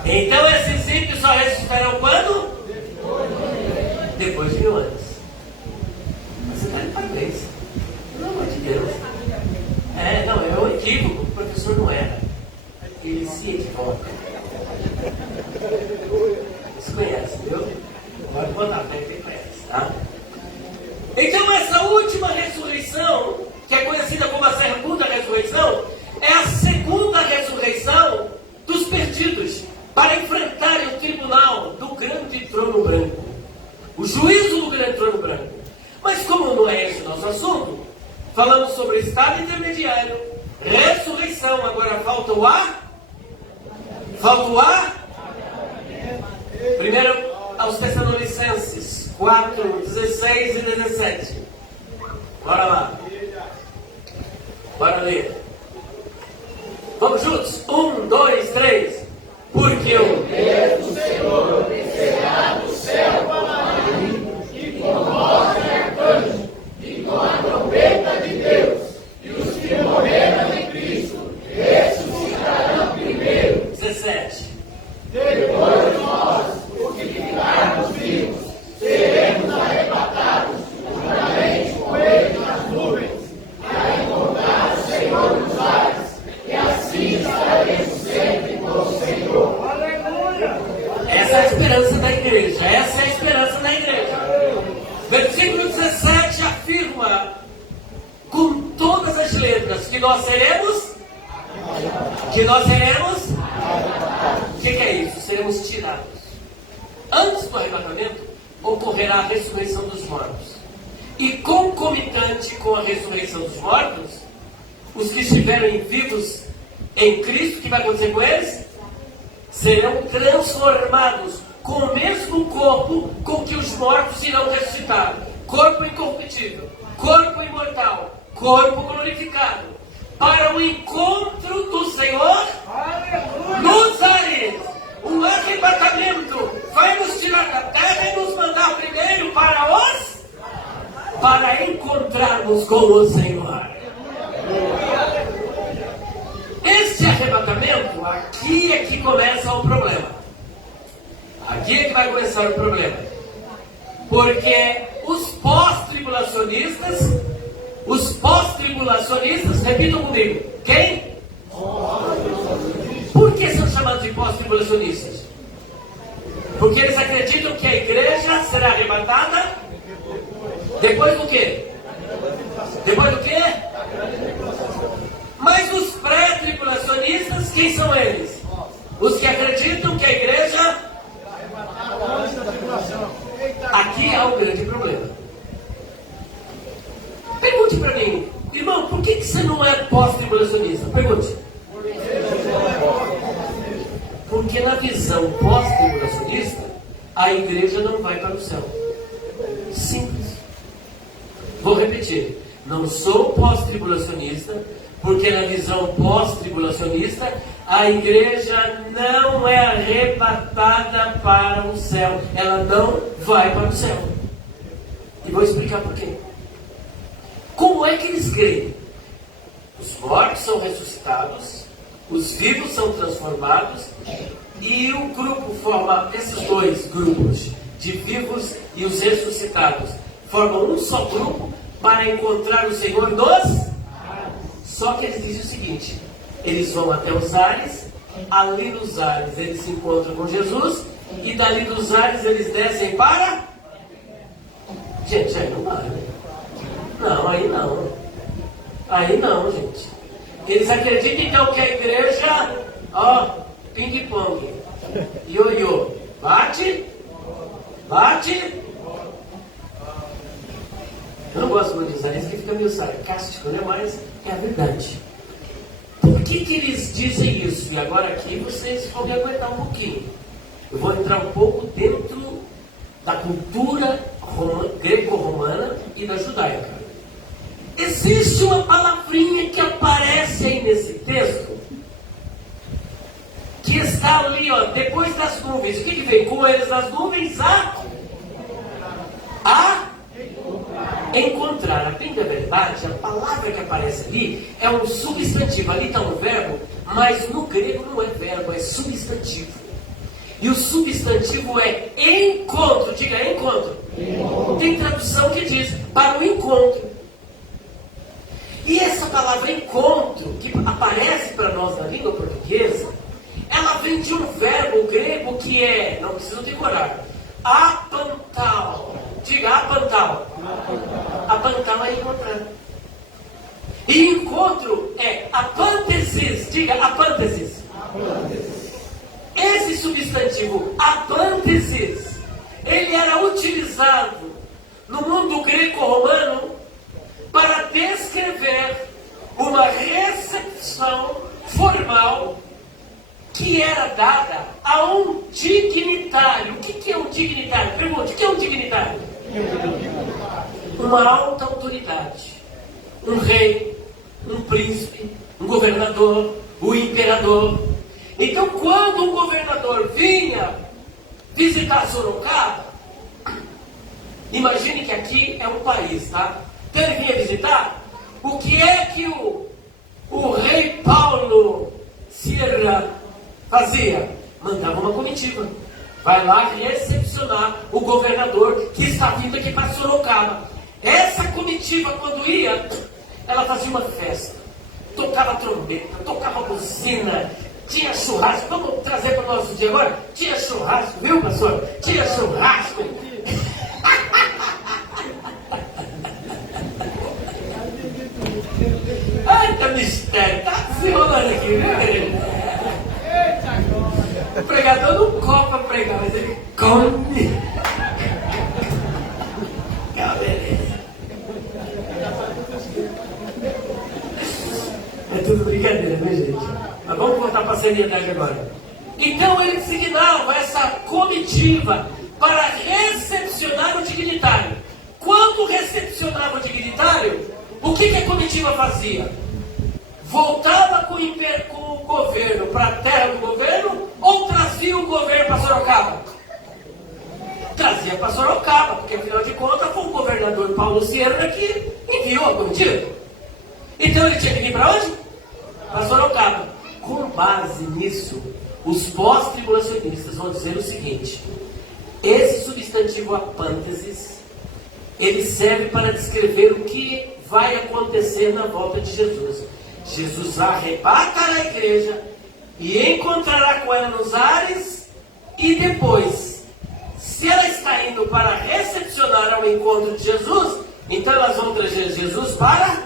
Então esses ímpios só ressuscitarão quando? Depois de 1000 anos. Você está de parabéns. Pelo amor de Deus. Não, é um equívoco. O professor não era. Ele se equivoca. Você conhece, viu? Pode botar para quem conhece, tá? Então essa última ressurreição, que é conhecida como a segunda ressurreição, é a segunda trono branco. O juízo do grande trono branco. Mas como não é esse o nosso assunto, falamos sobre estado intermediário, ressurreição. Agora falta o A. Falta o A. Primeiro aos Tessalonicenses 4, 16 e 17. Bora lá. Bora ler. Vamos juntos? 1, 2, 3. Porque o Deus do Senhor descerá do céu com a e com voz de arcanjo, e com a trombeta de Deus, e os que morreram em Cristo ressuscitarão primeiro. 17. Depois nós, os que ficarmos vivos, seremos arrebatados juntamente com ele nas nuvens, para encontrar o Senhor nos ares, e assim estaremos sempre com o Senhor. Essa é a esperança da igreja. Essa é a esperança da igreja. Versículo 17 afirma com todas as letras que nós seremos. Que nós seremos. O que é isso? Seremos tirados. Antes do arrebatamento, ocorrerá a ressurreição dos mortos. E concomitante com a ressurreição dos mortos, os que estiverem vivos em Cristo, o que vai acontecer com eles? Serão transformados com o mesmo corpo com que os mortos irão ressuscitar. Corpo incorruptível, corpo imortal, corpo glorificado, para o encontro do Senhor nos ares. O arrebatamento vai nos tirar da terra e nos mandar primeiro para encontrarmos com o Senhor. Este arrebatamento, aqui é que começa o problema. Aqui é que vai começar o problema. Porque os pós-tribulacionistas, repitam comigo, quem? Por que são chamados de pós-tribulacionistas? Porque eles acreditam que a igreja será arrebatada depois do quê? Depois do quê? Mas os pré-tribulacionistas, quem são eles? Os que acreditam que a igreja... Aqui há um grande problema. Pergunte para mim, irmão, por que você não é pós-tribulacionista? Pergunte. Porque na visão pós-tribulacionista, a igreja não vai para o céu. Simples. Vou repetir. Não sou pós-tribulacionista, porque na visão pós-tribulacionista, a igreja não é arrebatada para o céu. Ela não vai para o céu. E vou explicar por quê. Como é que eles creem? Os mortos são ressuscitados, os vivos são transformados, e o grupo forma, esses dois grupos, de vivos e os ressuscitados, formam um só grupo para encontrar o Senhor nos... Só que eles dizem o seguinte: eles vão até os ares, ali nos ares eles se encontram com Jesus, e dali dos ares eles descem para... Gente, aí não vai, né? Não, aí não. Aí não, gente. Eles acreditam então que a igreja, ping-pong, ioiô, bate, eu não gosto muito de usar isso, que fica meio sarcástico, né? Mas é a verdade. Por que eles dizem isso? E agora aqui vocês vão me aguentar um pouquinho. Eu vou entrar um pouco dentro da cultura greco-romana e da judaica. Existe uma palavrinha que aparece aí nesse texto, que está ali, depois das nuvens. O que vem com eles nas nuvens? Encontrar. A bem da verdade, a palavra que aparece ali é um substantivo. Ali está um verbo, mas no grego não é verbo, é substantivo. E o substantivo é encontro. Diga encontro. Tem tradução que diz para o encontro. E essa palavra encontro, que aparece para nós na língua portuguesa, ela vem de um verbo grego que é, não preciso decorar, apantal. Diga apantal. Apantal é encontrar. E encontro é apântesis. Diga apântesis. Esse substantivo apântesis era utilizado no mundo greco-romano para descrever uma recepção formal que era dada a um dignitário. O que é um dignitário? Pergunta, o que é um dignitário? Uma alta autoridade. Um rei, um príncipe, um governador, o imperador. Então, quando um governador vinha visitar Sorocaba, imagine que aqui é um país, tá? Então ele vinha visitar, o que é que o rei Paulo Sierra fazia? Mandava uma comitiva. Vai lá recepcionar o governador que está vindo aqui para Sorocaba. Essa comitiva, quando ia, ela fazia uma festa. Tocava trombeta, tocava buzina, tinha churrasco. Vamos trazer para o nosso dia agora? Tinha churrasco, viu, pastor? Tinha churrasco. Ai, tá mistério, tá se enrolando aqui, viu, querido? O pregador não come para pregar, mas ele come. Beleza. É tudo brincadeira, né, gente? Mas vamos voltar para a seriedade agora. Então ele designava essa comitiva para recepcionar o dignitário. Quando recepcionava o dignitário, o que a comitiva fazia? Voltava com o governo para a terra do governo ou trazia o governo para Sorocaba? Trazia para Sorocaba, porque afinal de contas foi o governador Paulo Sierra que enviou a comitiva. Então ele tinha que vir para onde? Para Sorocaba. Com base nisso, os pós-tribulacionistas vão dizer o seguinte: esse substantivo apânteses, ele serve para descrever o que vai acontecer na volta de Jesus. Jesus arrebatará a igreja e encontrará com ela nos ares, e depois, se ela está indo para recepcionar ao encontro de Jesus, então elas vão trazer Jesus para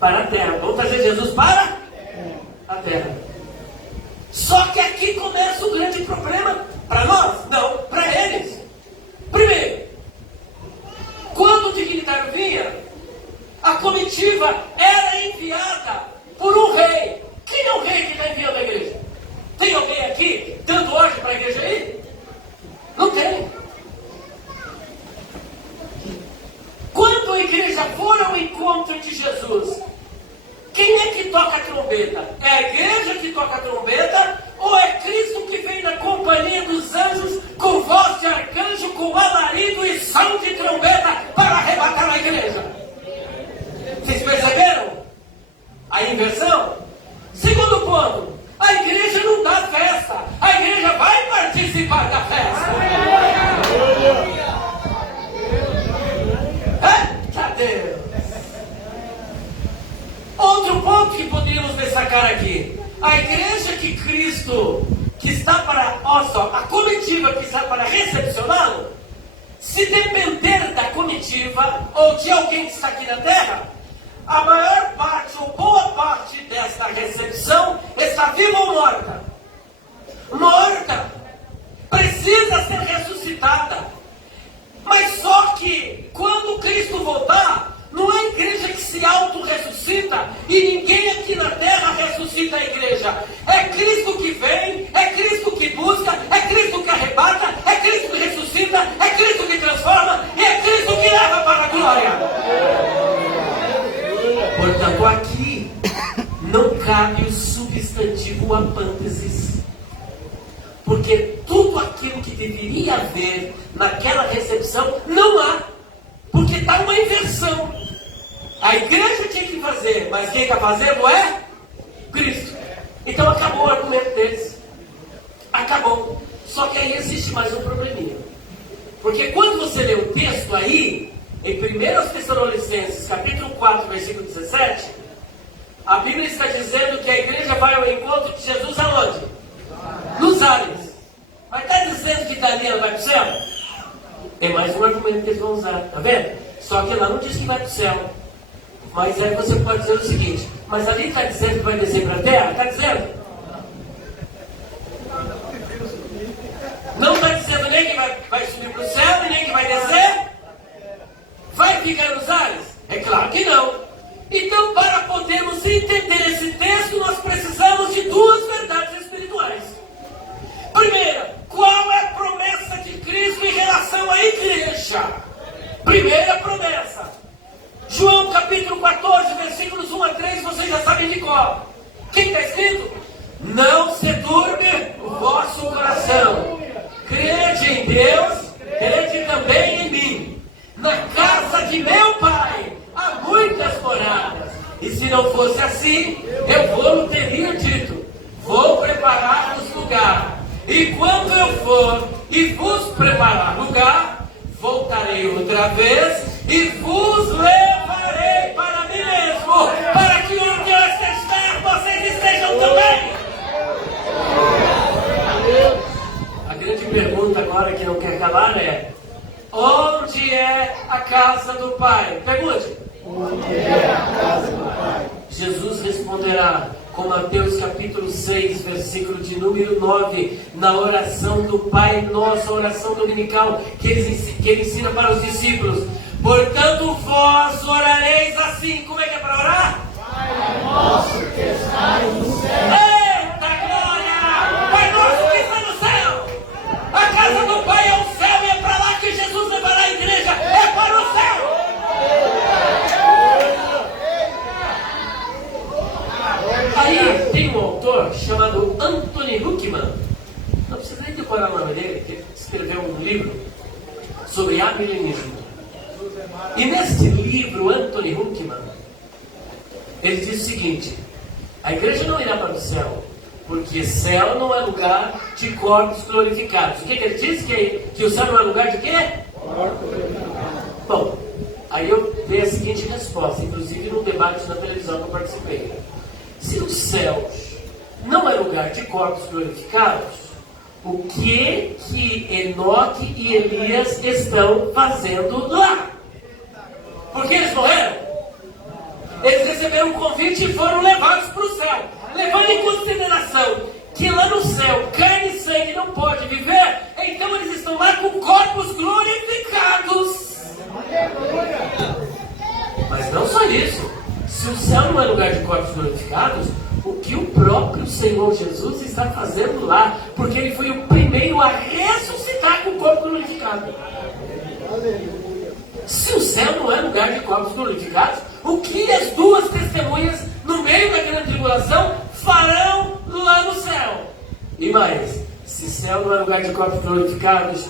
a terra. Vão trazer Jesus para a terra. Só que aqui começa o grande problema. Para nós? Não, para eles. Primeiro, quando o dignitário vinha, a comitiva era enviada por um rei. Quem é o rei que está enviando a igreja? Tem alguém aqui dando ordem para a igreja aí? Não tem. Quando a igreja for ao encontro de Jesus, quem é que toca a trombeta? É a igreja que toca a trombeta ou é Cristo que vem na companhia dos anjos com voz de arcanjo, com alarido e som de trombeta para arrebatar a igreja? Vocês perceberam a inversão? Segundo ponto, a igreja não dá festa, a igreja vai participar da festa. Eita Deus! Outro ponto que poderíamos destacar aqui: a igreja que Cristo, que está para, olha só, a comitiva que está para recepcioná-lo, se depender da comitiva ou de alguém que está aqui na terra, a maior parte ou boa parte desta recepção está viva ou morta? Morta. Precisa ser ressuscitada. Mas só que quando Cristo voltar, não é a igreja que se auto-ressuscita e ninguém aqui na terra ressuscita a igreja. É Cristo que vem, é Cristo que busca, é Cristo que arrebata, é Cristo que ressuscita, é Cristo que transforma e é Cristo que leva para a glória. Portanto, aqui não cabe o substantivo apânteses, porque tudo aquilo que deveria haver naquela recepção não há, porque está uma inversão. A igreja tinha que fazer, mas quem está fazendo é Cristo. Então acabou o argumento deles. Acabou. Só que aí existe mais um probleminha, porque quando você lê o texto aí, em 1 Tessalonicenses, capítulo 4, versículo 17, a Bíblia está dizendo que a igreja vai ao encontro de Jesus aonde? Nos ares. Mas está dizendo que dali ela vai para o céu? É mais um argumento que eles vão usar, tá vendo? Só que lá não diz que vai para o céu. Mas aí você pode dizer o seguinte: mas ali está dizendo que vai descer para a terra? Está dizendo? Não está dizendo nem que vai subir para o em Deus, crede também em mim. Na casa de meu Pai há muitas moradas. E se não fosse assim, eu vou teria dito: vou preparar-vos lugar. E quando eu for e vos preparar lugar, voltarei outra vez e vos levarei para mim mesmo, para que onde eu estiver, vocês estejam também. A grande pergunta agora que não quer calar é: onde é a casa do Pai? Pergunte. Onde é a casa do Pai? Jesus responderá com Mateus capítulo 6, versículo de número 9, na oração do Pai Nosso, a oração dominical que ele ensina para os discípulos. Portanto, vós orareis assim. Como é que é para orar? Pai nosso que estás no céu. Eita glória! Pai Nosso que está no céu! A casa do Pai é o céu e é para lá que Jesus levará a igreja. É para o céu! Aí tem um autor chamado Anthony Huckman, não precisa nem decorar o nome dele, que escreveu um livro sobre amilenismo. E neste livro, Anthony Huckman, ele diz o seguinte: a igreja não irá para o céu, porque céu não é lugar de corpos glorificados. O que ele diz? Que o céu não é lugar de quê? Bom, aí eu dei a seguinte resposta, inclusive num debate na televisão que eu participei. Se os céus não é lugar de corpos glorificados, o que Enoque e Elias estão fazendo lá? Porque eles morreram? Eles receberam um convite e foram levados para o céu. Levando em consideração que lá no céu carne e sangue não pode viver, então eles estão lá com corpos glorificados. Mas não só isso. Se o céu não é lugar de corpos glorificados, o que o próprio Senhor Jesus está fazendo lá? Porque ele foi o primeiro a ressuscitar com o corpo glorificado. Se o céu não é lugar de corpos glorificados, o que as duas testemunhas no meio da grande tribulação farão lá no céu? E mais, se céu não é lugar de corpos glorificados,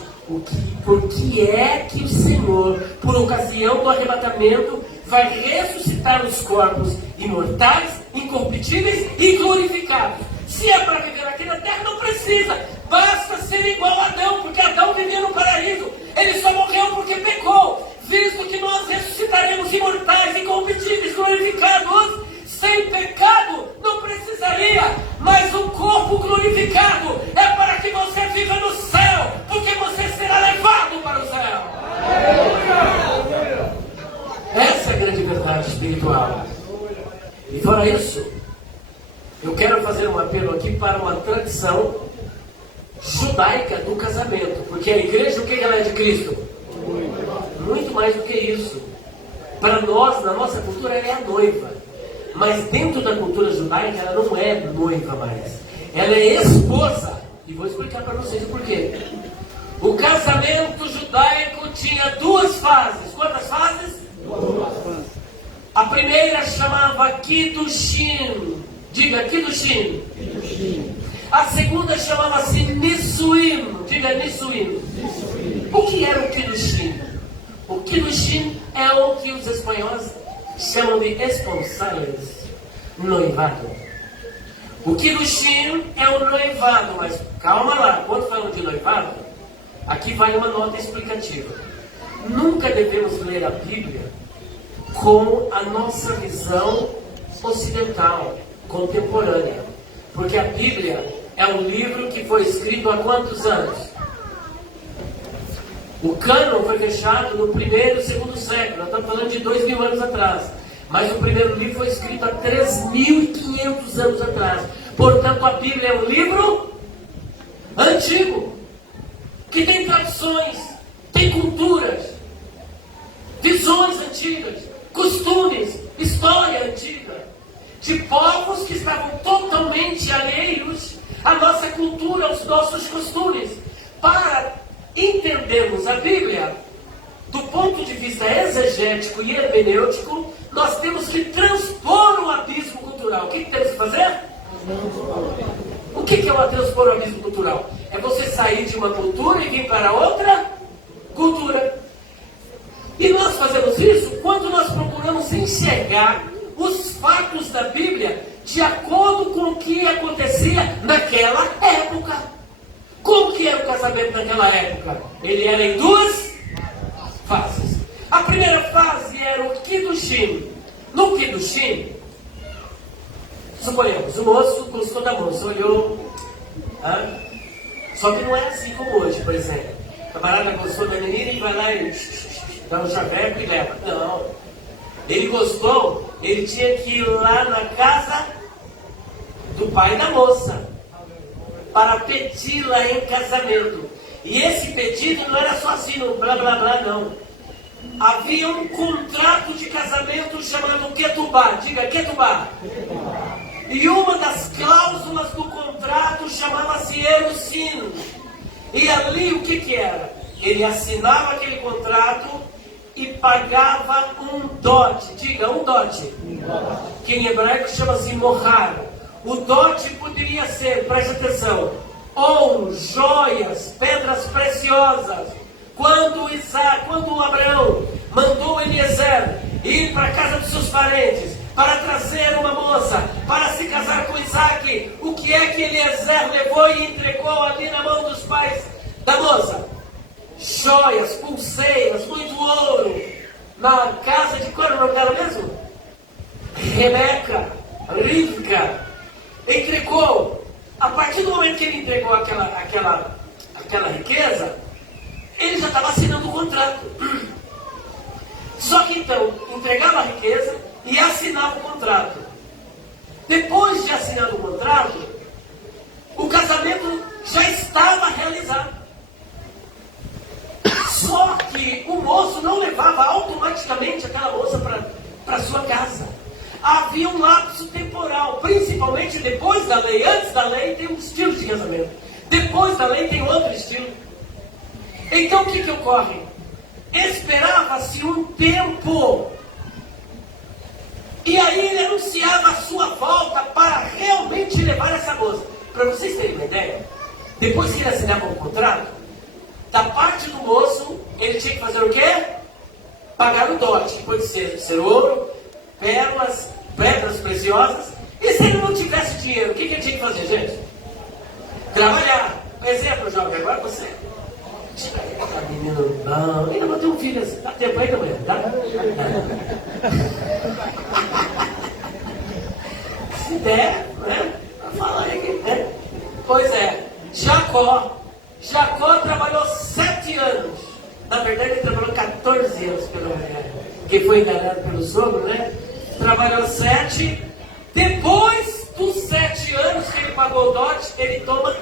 por que é que o Senhor, por ocasião do arrebatamento, vai ressuscitar os corpos imortais, incorruptíveis e glorificados? Se é para viver aqui na terra, não precisa. Basta ser igual a Adão, porque Adão vivia no paraíso. Ele só morreu porque pecou. Visto que nós ressuscitaremos imortais, incorruptíveis, glorificados, sem pecado, não precisaria. Mas o corpo glorificado é para que você viva no céu, porque você será levado para o céu. Essa é a grande verdade espiritual. E fora isso, eu quero fazer um apelo aqui para uma tradição judaica do casamento. Porque a igreja, o que ela é de Cristo? Muito mais do que isso. Para nós, na nossa cultura, ela é a noiva. Mas dentro da cultura judaica, ela não é noiva mais. Ela é esposa. E vou explicar para vocês o porquê. O casamento judaico tinha duas fases. Quantas fases? A primeira chamava Kiddushin. Diga Kiddushin. A segunda chamava-se Nisuim. Diga Nisuim. O que era o Kiddushin? O Kiddushin é o que os espanhóis chamam de esponsales, noivado. O Kiddushin é o noivado, mas calma lá, quando falamos de noivado, aqui vai uma nota explicativa. Nunca devemos ler a Bíblia com a nossa visão ocidental, contemporânea. Porque a Bíblia é um livro que foi escrito há quantos anos? O cânon foi fechado no primeiro e segundo século. Nós estamos falando de 2000 anos atrás. Mas o primeiro livro foi escrito há 3.500 anos atrás. Portanto, a Bíblia é um livro antigo, que tem tradições, tem culturas, visões antigas, costumes, história antiga, de povos que estavam totalmente alheios à nossa cultura, aos nossos costumes. Para entendermos a Bíblia do ponto de vista exegético e hermenêutico, nós temos que transpor o abismo cultural. O que temos que fazer? O que é o transpor o abismo cultural? É você sair de uma cultura e vir para outra cultura. E nós fazemos isso quando nós procuramos enxergar os fatos da Bíblia de acordo com o que acontecia naquela época. Como que era o casamento naquela época? Ele era em duas fases. A primeira fase era o Kiddushim. No Kiddushim, suponhamos, o moço gostou da moça, olhou, só que não é assim como hoje, por exemplo. O camarada gostou da menina e vai lá e dá um chaveco e leva. Não. Ele gostou, ele tinha que ir lá na casa do pai da moça para pedi-la em casamento. E esse pedido não era só assim, no blá blá blá, não. Havia um contrato de casamento chamado Ketubá. Diga, Ketubá. E uma das cláusulas do contrato chamava-se Erusin. E ali o que era? Ele assinava aquele contrato e pagava um dote. Diga, um dote. Que em hebraico chama-se mohar. O dote poderia ser, preste atenção, ouro, joias, pedras preciosas. Quando Abraão mandou Eliezer ir para a casa dos seus parentes para trazer uma moça para se casar com Isaac, o que é que Eliezer levou e entregou ali na mão dos pais da moça? Joias, pulseiras, muito ouro. Na casa de qual era o nome dela mesmo? Rebeca, Rivka. Entregou. A partir do momento que ele entregou aquela riqueza, ele já estava assinando o contrato. Só que então, entregava a riqueza e assinava o contrato. Depois de assinar o contrato, o casamento já estava realizado. Só que o moço não levava automaticamente aquela moça para sua casa. Havia um lapso temporal, principalmente depois da lei. Antes da lei tem um estilo de casamento. Depois da lei tem outro estilo. Então o que ocorre? Esperava-se um tempo. E aí ele anunciava a sua volta para realmente levar essa moça. Para vocês terem uma ideia, depois que ele assinava o contrato, da parte do moço, ele tinha que fazer o quê? Pagar o dote, que pode ser ouro, pérolas, pedras preciosas. E se ele não tivesse dinheiro, o que ele tinha que fazer, gente? Trabalhar. Por exemplo, jovem, agora você... Menino, não, ainda vou ter um filho assim, dá tempo ainda, mulher, tá? Se der, né? Fala aí, né? Pois é, Jacó trabalhou 7 anos. Na verdade, ele trabalhou 14 anos, que foi enganado pelo sogro, né? Trabalhou 7. Depois dos 7 anos que ele pagou o dote, ele toma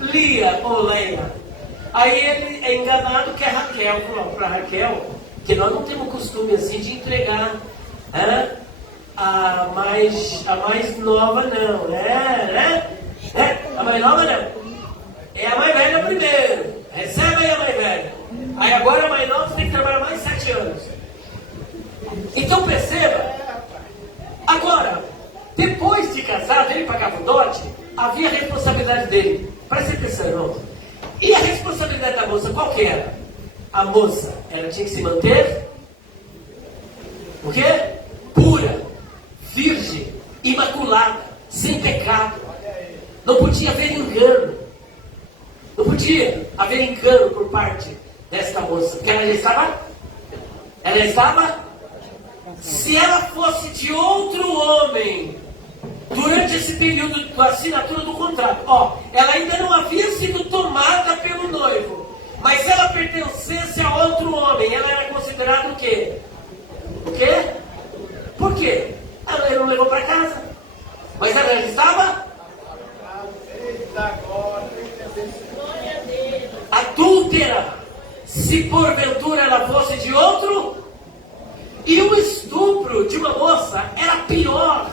Lia ou Leia. Aí ele é enganado que é Raquel. Falou para Raquel que nós não temos costume assim de entregar a mais nova, não. A mais nova não. É a mais velha primeiro. Recebe aí a mais velha. Aí agora a mais nova tem que trabalhar mais 7 anos. Então perceba. Agora, depois de casado, ele pagava o dote, havia a responsabilidade dele. Presta atenção, irmão. E a responsabilidade da moça, qual que era? A moça, ela tinha que se manter o quê? Pura, virgem, imaculada, sem pecado. Não podia haver engano. Não podia haver engano por parte desta moça. Porque ela já estava. Se ela fosse de outro homem, durante esse período da assinatura do contrato, ela ainda não havia sido tomada pelo noivo, mas se ela pertencesse a outro homem, ela era considerada o quê? O quê? Por quê? Ele não levou para casa, mas ela já estava adúltera, se porventura ela fosse de outro. E o estupro de uma moça era pior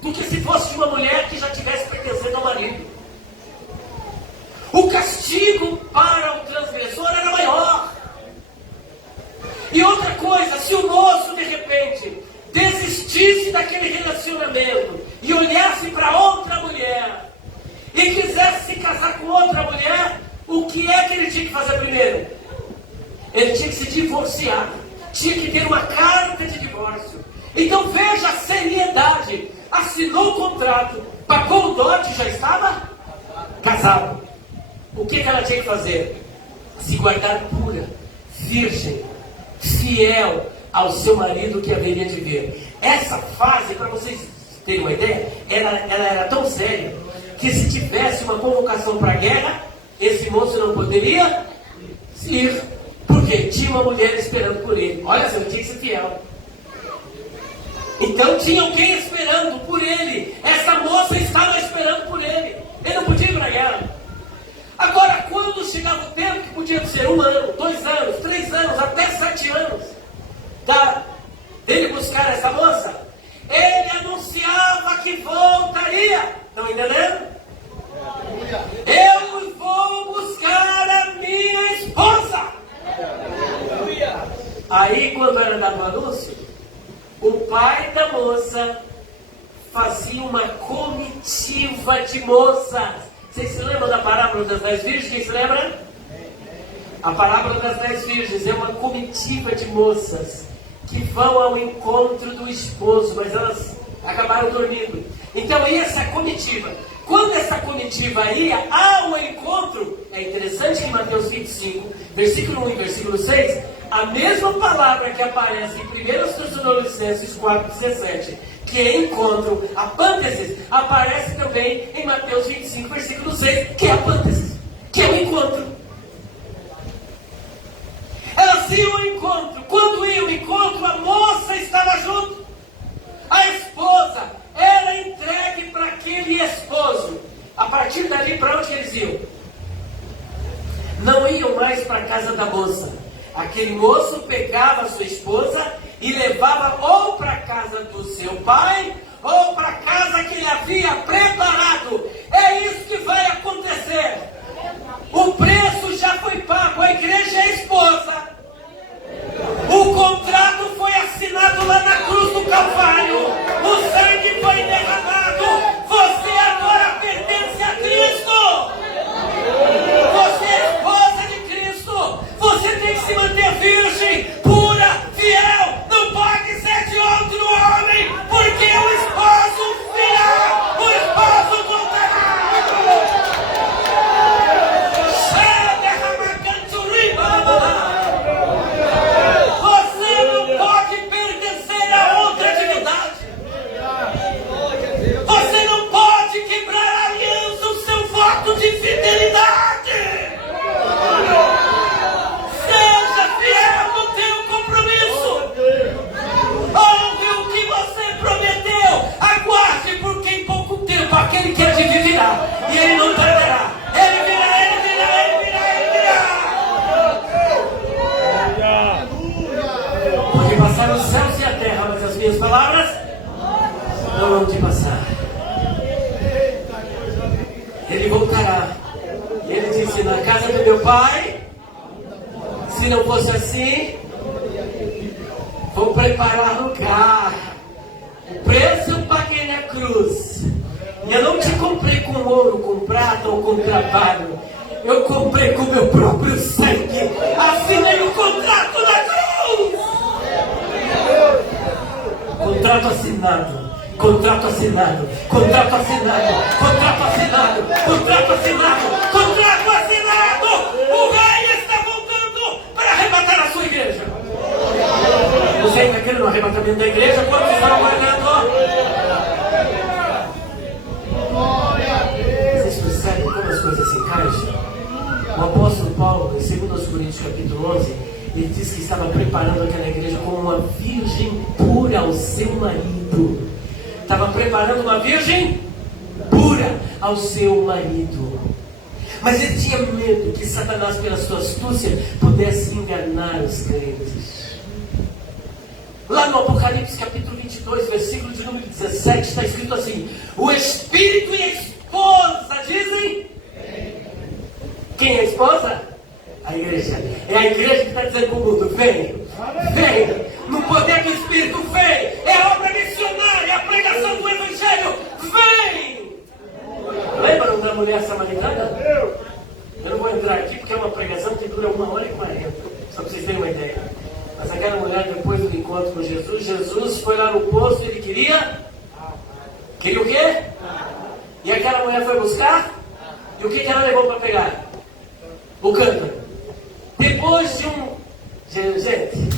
do que se fosse de uma mulher que já tivesse pertencendo ao marido. O castigo para o transgressor era maior. E outra coisa, se o moço de repente desistisse daquele relacionamento e olhasse para outra mulher e quisesse se casar com outra mulher, que é que ele tinha que fazer primeiro? Ele tinha que se divorciar. Tinha que ter uma carta de divórcio. Então veja a seriedade. Assinou o contrato, pagou o dote, já estava casado. O que ela tinha que fazer? Se guardar pura, virgem, fiel ao seu marido que haveria de ver. Essa fase, para vocês terem uma ideia, ela era tão séria que se tivesse uma convocação para a guerra, esse moço não poderia ir. Porque tinha uma mulher esperando por ele. Olha só, ele tinha que ser fiel. Então tinha alguém esperando por ele. Essa moça estava esperando por ele. Ele não podia ir para a guerra. Agora, quando chegava o tempo que podia ser 1 ano, 2 anos, 3 anos, até 7 anos, dele buscar essa moça, ele anunciava que voltaria. Estão entendendo? Eu vou buscar a minha esposa. Aí, quando era dado o anúncio, o pai da moça fazia uma comitiva de moças. Vocês se lembram da parábola das 10 virgens? Quem se lembra? A parábola das 10 virgens é uma comitiva de moças que vão ao encontro do esposo, mas elas acabaram dormindo. Então ia essa comitiva. Quando essa comitiva ia ao encontro, é interessante que em Mateus 25, versículo 1 e versículo 6, a mesma palavra que aparece em 1 Tessalonicenses 4,17, que é encontro, a pântesis, aparece também em Mateus 25, versículo 6, que é a pântesis, que é o encontro. Elas iam ao encontro. Quando iam ao encontro, a moça estava junto. A esposa era entregue para aquele esposo. A partir dali, para onde eles iam? Não iam mais para a casa da moça. Aquele moço pegava a sua esposa e levava ou para a casa do seu pai, ou para a casa que ele havia preparado. É isso que vai acontecer. O preço já foi pago, a igreja é a esposa. O contrato foi assinado lá na cruz do Calvário. O sangue foi derramado. Você agora pertence a Cristo. Você é esposa de Cristo. Você tem que se manter virgem, pura, fiel. Não pode ser de outro homem, porque o esposo virá, o esposo voltará. Você não pode pertencer a outra divindade. Você não pode quebrar a aliança, o seu voto de fidelidade. Seja fiel no teu compromisso. Honre o que você prometeu. Aguarde, porque em pouco tempo aquele que é de vir virá. E ele não tardará. Ele virá, ele virá, ele virá, ele virá. Porque passaram os céus e a terra, mas as minhas palavras não vão te passar. Ele voltará. Ele disse: na casa do meu pai, se não fosse assim, vou preparar lugar. O preço eu paguei na cruz. E eu não te comprei com ouro, com prata ou com trabalho. Eu comprei com meu próprio sangue. Assinei o contrato na cruz. Contrato assinado. Contrato assinado. Contrato assinado. Contrato assinado. Contrato assinado. Contrato assinado. O rei está voltando para arrebatar a sua igreja. Você ainda quer no arrebatamento da igreja? Quantos estão aguardando? Vocês percebem como as coisas se encaixam? O apóstolo Paulo, em 2 Coríntios capítulo 11, ele diz que estava preparando aquela igreja como uma virgem pura ao seu marido. Estava preparando uma virgem pura ao seu marido. Mas ele tinha medo que Satanás, pela sua astúcia, pudesse enganar os crentes. Lá no Apocalipse capítulo 22, versículo de número 17, está escrito assim: o Espírito e a esposa dizem... Quem é a esposa? A igreja. É a igreja que está dizendo para o mundo: vem, vem, no poder do Espírito, vem. É a obra missionária, a pregação do Evangelho, vem. Lembram da mulher samaritana? Eu não vou entrar aqui porque uma pregação que dura 1h40, só para vocês terem uma ideia. Mas aquela mulher, depois do encontro com Jesus, Jesus foi lá no poço e ele queria o quê? E aquela mulher foi buscar? E o que ela levou para pegar? O cântaro. Depois de um... Gente,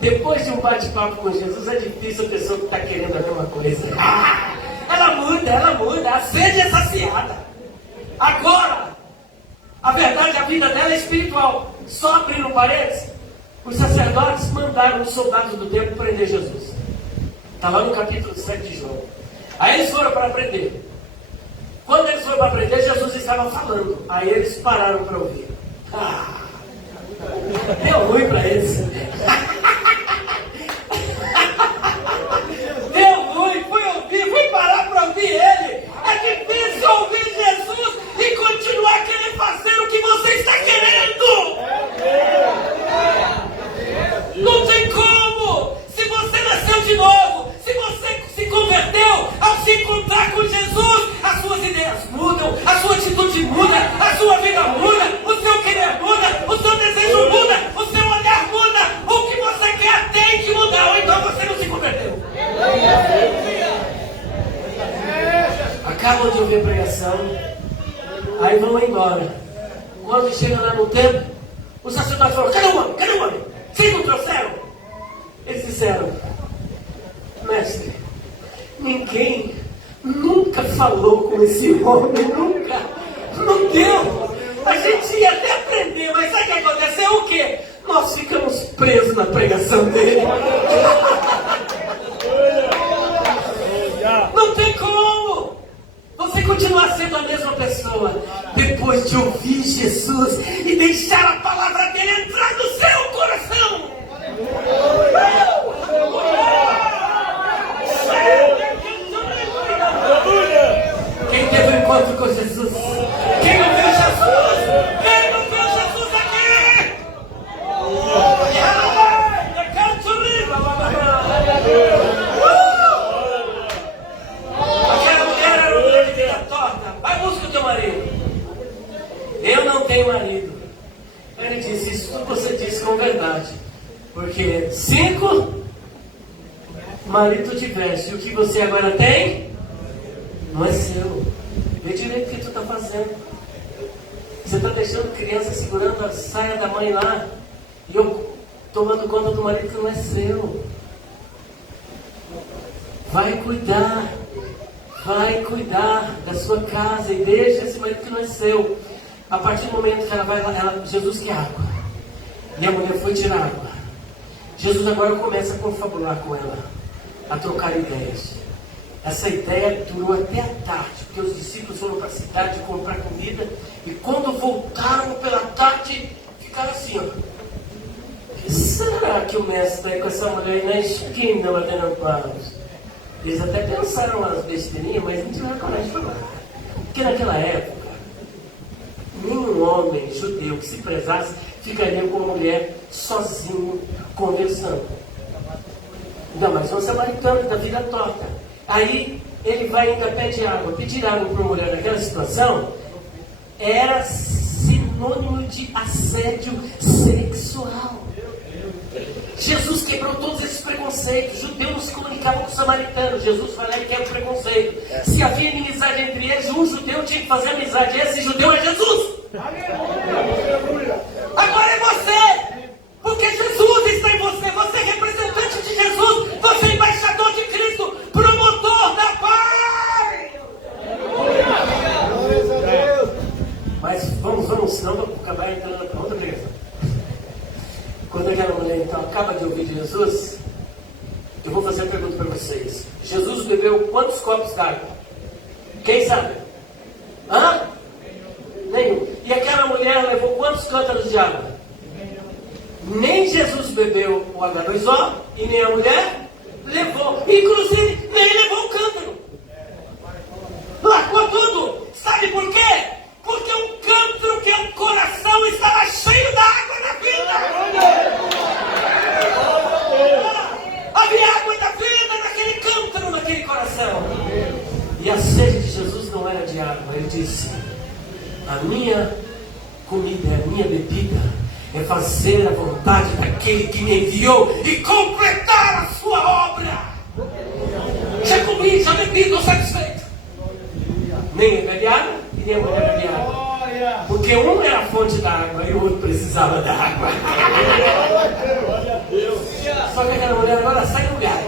depois de um bate-papo com Jesus, é difícil a pessoa que está querendo a mesma coisa. Ela muda, a sede é saciada. Agora, a verdade, a vida dela é espiritual. Só abrindo parênteses, os sacerdotes mandaram os soldados do templo prender Jesus. Está lá no capítulo 7 de João. Aí eles foram para prender. Quando eles foram para prender, Jesus estava falando. Aí eles pararam para ouvir. Deu ruim para eles. Deu ruim, fui parar para ouvir ele. É difícil ouvir Jesus e continuar querendo fazer o que você está querendo. Não tem como. Se você nasceu de novo, se você se converteu, ao se encontrar com Jesus, as suas ideias mudam, a sua atitude muda, a sua vida muda, o seu querer muda, o seu desejo muda, o seu olhar muda. O que você quer tem que mudar, ou então você não se converteu. Acabam de ouvir a pregação, aí vão embora. Quando chega lá no templo, os sacerdotes falaram: cadê o homem? Vocês não trouxeram? Eles disseram: mestre, ninguém nunca falou com esse homem, nunca. Não deu. A gente ia até aprender, mas sabe o que aconteceu? O quê? Nós ficamos presos na pregação dele. Não tem como você continuar sendo a mesma pessoa depois de ouvir Jesus e deixar a palavra dele entrar no seu coração. Quem teve um encontro com Jesus? Quem não viu Jesus? Quem não viu Jesus aqui? Aquela mulher era uma mulher de vida torta. Vai buscar o teu marido. Eu não tenho marido. Ele disse: isso tudo você disse com verdade. Porque 5 marido tiveste, e o que você agora tem não é seu. Vê direito o que tu está fazendo. Você está deixando criança segurando a saia da mãe lá, e eu tomando conta do marido que não é seu. Vai cuidar da sua casa e deixa esse marido que não é seu. A partir do momento que ela vai lá, Jesus quer água, e a mulher foi tirar água. Jesus agora começa a confabular com ela, a trocar ideias. Essa ideia durou até a tarde, porque os discípulos foram para a cidade comprar comida, e quando voltaram pela tarde, ficaram assim, ó: será que o mestre está aí com essa mulher aí na esquina batendo paus? Eles até pensaram umas besteirinhas, mas não tiveram coragem de falar. Porque naquela época, nenhum homem judeu que se prezasse ficaria com uma mulher sozinho conversando. Ainda mais um samaritano da vida torta. Aí ele vai e ainda pede água. Pedir água para uma mulher naquela situação era sinônimo de assédio sexual. Jesus quebrou todos esses preconceitos. Judeu não se comunicava com o samaritano. Jesus foi lá e quebra o preconceito. Se havia inimizade entre eles, um judeu tinha que fazer amizade. Esse judeu é Jesus. Agora é você. Porque Jesus está em você. Você é representante de Jesus. Você é embaixador de Cristo. Promotor da paz. Mas vamos, senão vamos acabar entrando na outra pregação. Quando aquela mulher então acaba de ouvir de Jesus, eu vou fazer uma pergunta para vocês. Jesus bebeu quantos copos d'água? Quem sabe? Nenhum. E aquela mulher levou quantos cântaros de água? Nem Jesus bebeu o H2O e nem a mulher levou. Inclusive, nem levou o cântaro. Largou tudo. Sabe por quê? Porque o cântaro que é o coração estava cheio da água da vida. Havia água da vida naquele cântaro, naquele coração. E a sede de Jesus não era de água. Ele disse: a minha comida é a é fazer a vontade daquele que me enviou e completar a sua obra. Já comi, já bebi, estou satisfeito. Nem a velhada e nem a mulher velhada. Porque um era a fonte da água e o outro precisava da água. Só que aquela mulher agora sai do lugar.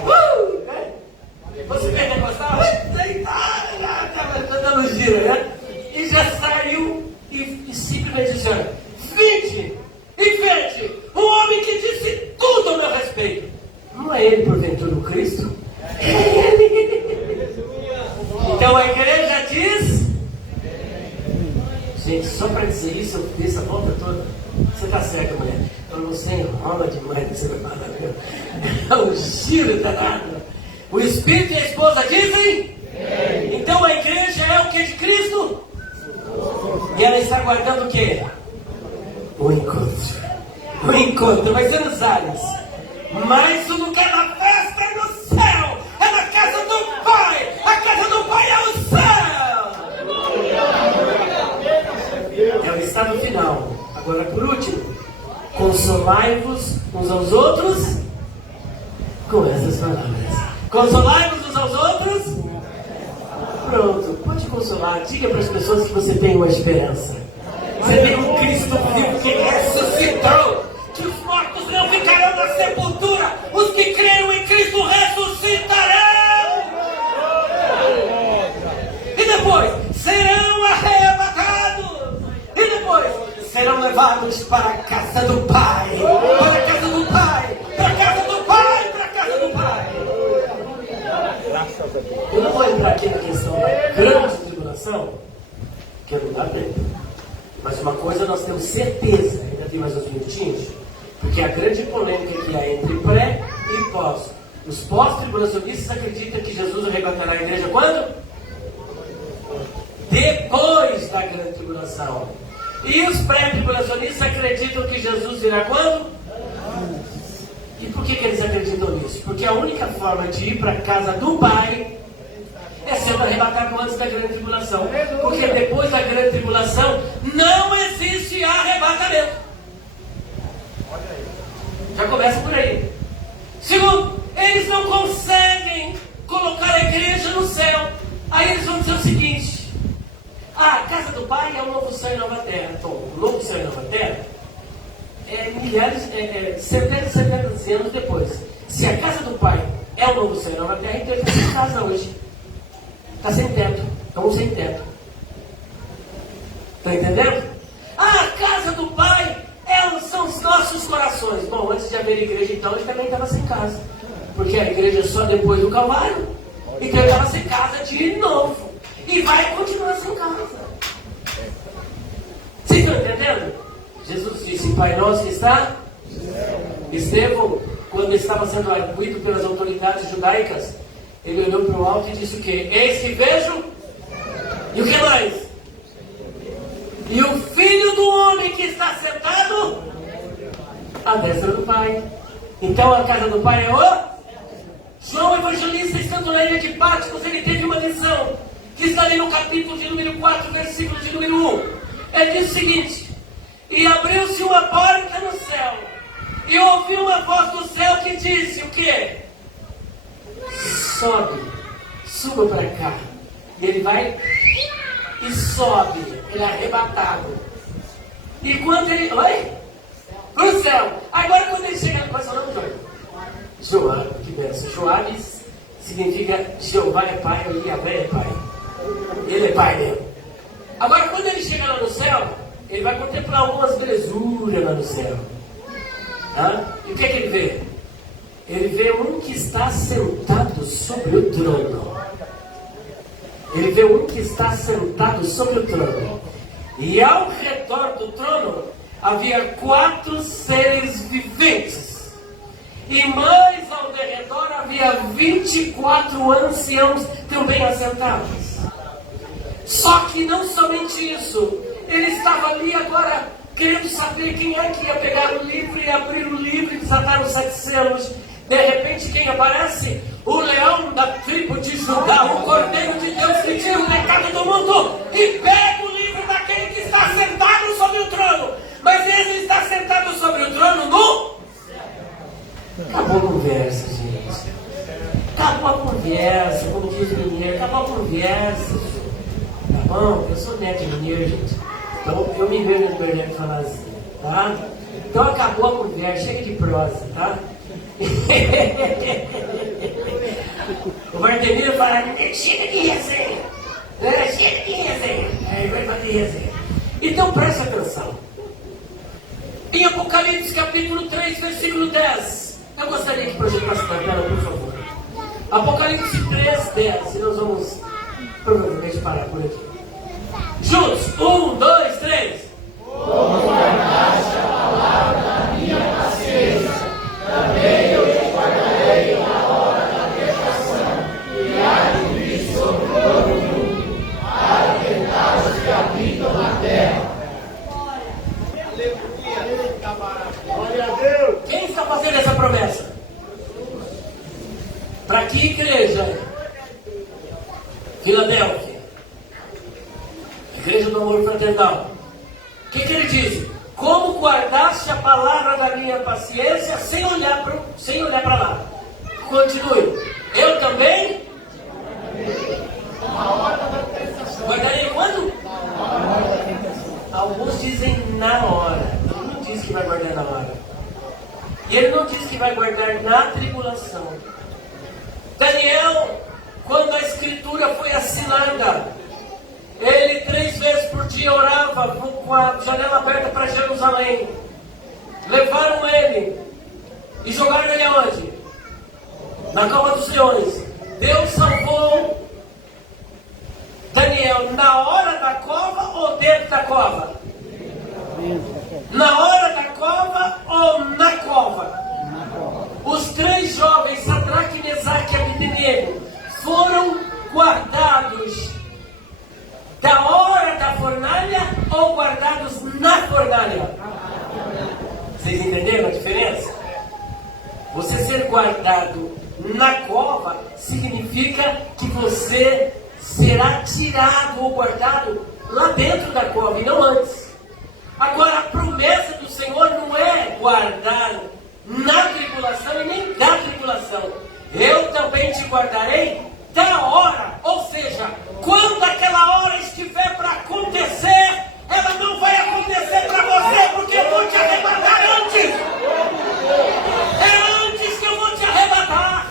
Você vê que gostava? Estava dando giro, né? E já saiu e simplesmente disse: vinde e vede um homem que disse tudo ao meu respeito. Não é ele, porventura, o Cristo? É ele. Então a igreja diz. Gente, só para dizer isso, eu fiz essa volta toda. Você está certa, mulher. Eu não sei, enrola demais que você vai falar, meu. É um giro danado. O Espírito e a esposa dizem? Então a igreja é o que de Cristo? E ela está aguardando o quê? O encontro. O encontro vai ser nos ares. Mais do que na festa é no céu. É na casa do Pai. A casa do Pai é o céu. É o estado final. Agora por último, consolai-vos uns aos outros com essas palavras. Consolai-vos uns aos outros. Pronto, pode consolar. Diga para as pessoas que você tem uma esperança. Você tem um Cristo vivo que ressuscitou. Que os mortos não ficarão na sepultura. Os que creram em Cristo ressuscitarão. E depois serão arrebatados. E depois serão levados para a casa do Pai. Para a casa do Pai. Para a casa do Pai. Para a casa do Pai. Eu não vou entrar aqui na questão da grande tribulação, porque não dá tempo. Mas uma coisa nós temos certeza, ainda tem mais uns minutinhos, porque a grande polêmica que há entre pré e pós. Os pós-tribulacionistas acreditam que Jesus arrebatará a igreja quando? Depois da grande tribulação. E os pré-tribulacionistas acreditam que Jesus virá quando? E por que eles acreditam nisso? Porque a única forma de ir para a casa do Pai é sendo arrebatado antes da grande tribulação. Porque depois da grande tribulação não existe arrebatamento. Já começa por aí. Segundo, eles não conseguem colocar a igreja no céu. Aí eles vão dizer o seguinte: a casa do Pai é o novo céu e nova terra. Então, o novo céu e nova terra é centenas e centenas de anos depois. Se a casa do Pai é o novo céu e nova terra, então ele está sem casa hoje. Está sem teto. Estamos sem teto. Está entendendo? A casa do Pai são os nossos corações. Bom, antes de haver igreja, então, ele também estava sem casa. Porque a igreja é só depois do Calvário. Então ele estava sem casa de novo. E vai continuar sem casa. Vocês estão entendendo? Jesus disse: Pai nosso que está? Estevão, quando estava sendo arguido pelas autoridades judaicas, ele olhou para o alto e disse o quê? Eis que vejo. E o que mais? E o Filho do Homem que está sentado à destra do Pai. Então a casa do Pai é o... João Evangelista, estando na ilha de Patmos, ele teve uma visão, que está ali no capítulo de número 4, versículo de número 1. Ele diz o seguinte: e abriu-se uma porta no céu, e ouviu uma voz do céu que disse o quê? Suba para cá. E ele vai e sobe, ele é arrebatado. E quando ele... Oi? Pro céu. Agora quando ele chega... Qual é o seu nome, Jorge? Joabe, que benção. Joabe significa Jeová é pai, ou Yahvé é pai. Ele é pai mesmo. Agora quando ele chega lá no céu, ele vai contemplar algumas bresuras lá no céu. E o que é que ele vê? Ele vê um que está sentado sobre o trono. Ele vê um que está sentado sobre o trono. E ao redor do trono havia 4 seres viventes. E mais ao redor havia 24 anciãos também assentados. Só que não somente isso. Ele estava ali agora querendo saber quem é que ia pegar o livro e abrir o livro e desatar os 7 selos. De repente, quem aparece? O leão da tribo de Judá, o Cordeiro de Deus que tira o pecado do mundo e pega o livro daquele que está sentado sobre o trono. Mas ele está sentado sobre Acabou a conversa, gente. Acabou a conversa, como diz o mineiro, acabou a conversa. Tá bom? Eu sou neto de mineiro, gente. Então eu me vejo no Bernardo falar assim, tá? Então acabou a conversa, chega de prosa, tá? O Vardemiro fala, chega de resenha, chega de resenha, aí vai fazer resenha. Então presta atenção. Em Apocalipse capítulo 3, versículo 10, eu gostaria que projetasse na tela, por favor. Apocalipse 3, 10, e nós vamos provavelmente parar por aqui. Juntos, 1, 2, 3. Como guardaste a palavra da minha paciência, também eu te guardarei na hora da tentação, e há de vir sobre todo o mundo, para tentar os que habitam na terra. Glória a Deus! Quem está fazendo essa promessa? Para que igreja? Filadélfia. Igreja do Amor Fraternal. O que ele diz? Como guardaste a palavra da minha paciência sem olhar para lá. Continue. Eu também guardarei quando? Alguns dizem na hora. Ele não diz que vai guardar na hora. E ele não diz que vai guardar na tribulação. Daniel, quando a escritura foi assinada, ele 3 vezes por dia orava com a janela aberta para Jerusalém. Levaram ele e jogaram ele aonde? Na cova dos leões. Deus salvou Daniel na hora da cova ou dentro da cova? Na hora da cova ou na cova? Os 3 jovens, Sadraque, Mesaque e Abednego, foram guardados da hora da fornalha ou guardados na fornalha? Vocês entenderam a diferença? Você ser guardado na cova significa que você será tirado ou guardado lá dentro da cova e não antes. Agora, a promessa do Senhor não é guardar na tribulação e nem da tribulação. Eu também te guardarei da hora, ou seja, quando aquela hora estiver para acontecer, ela não vai acontecer para você, porque eu vou te arrebatar antes. É antes que eu vou te arrebatar.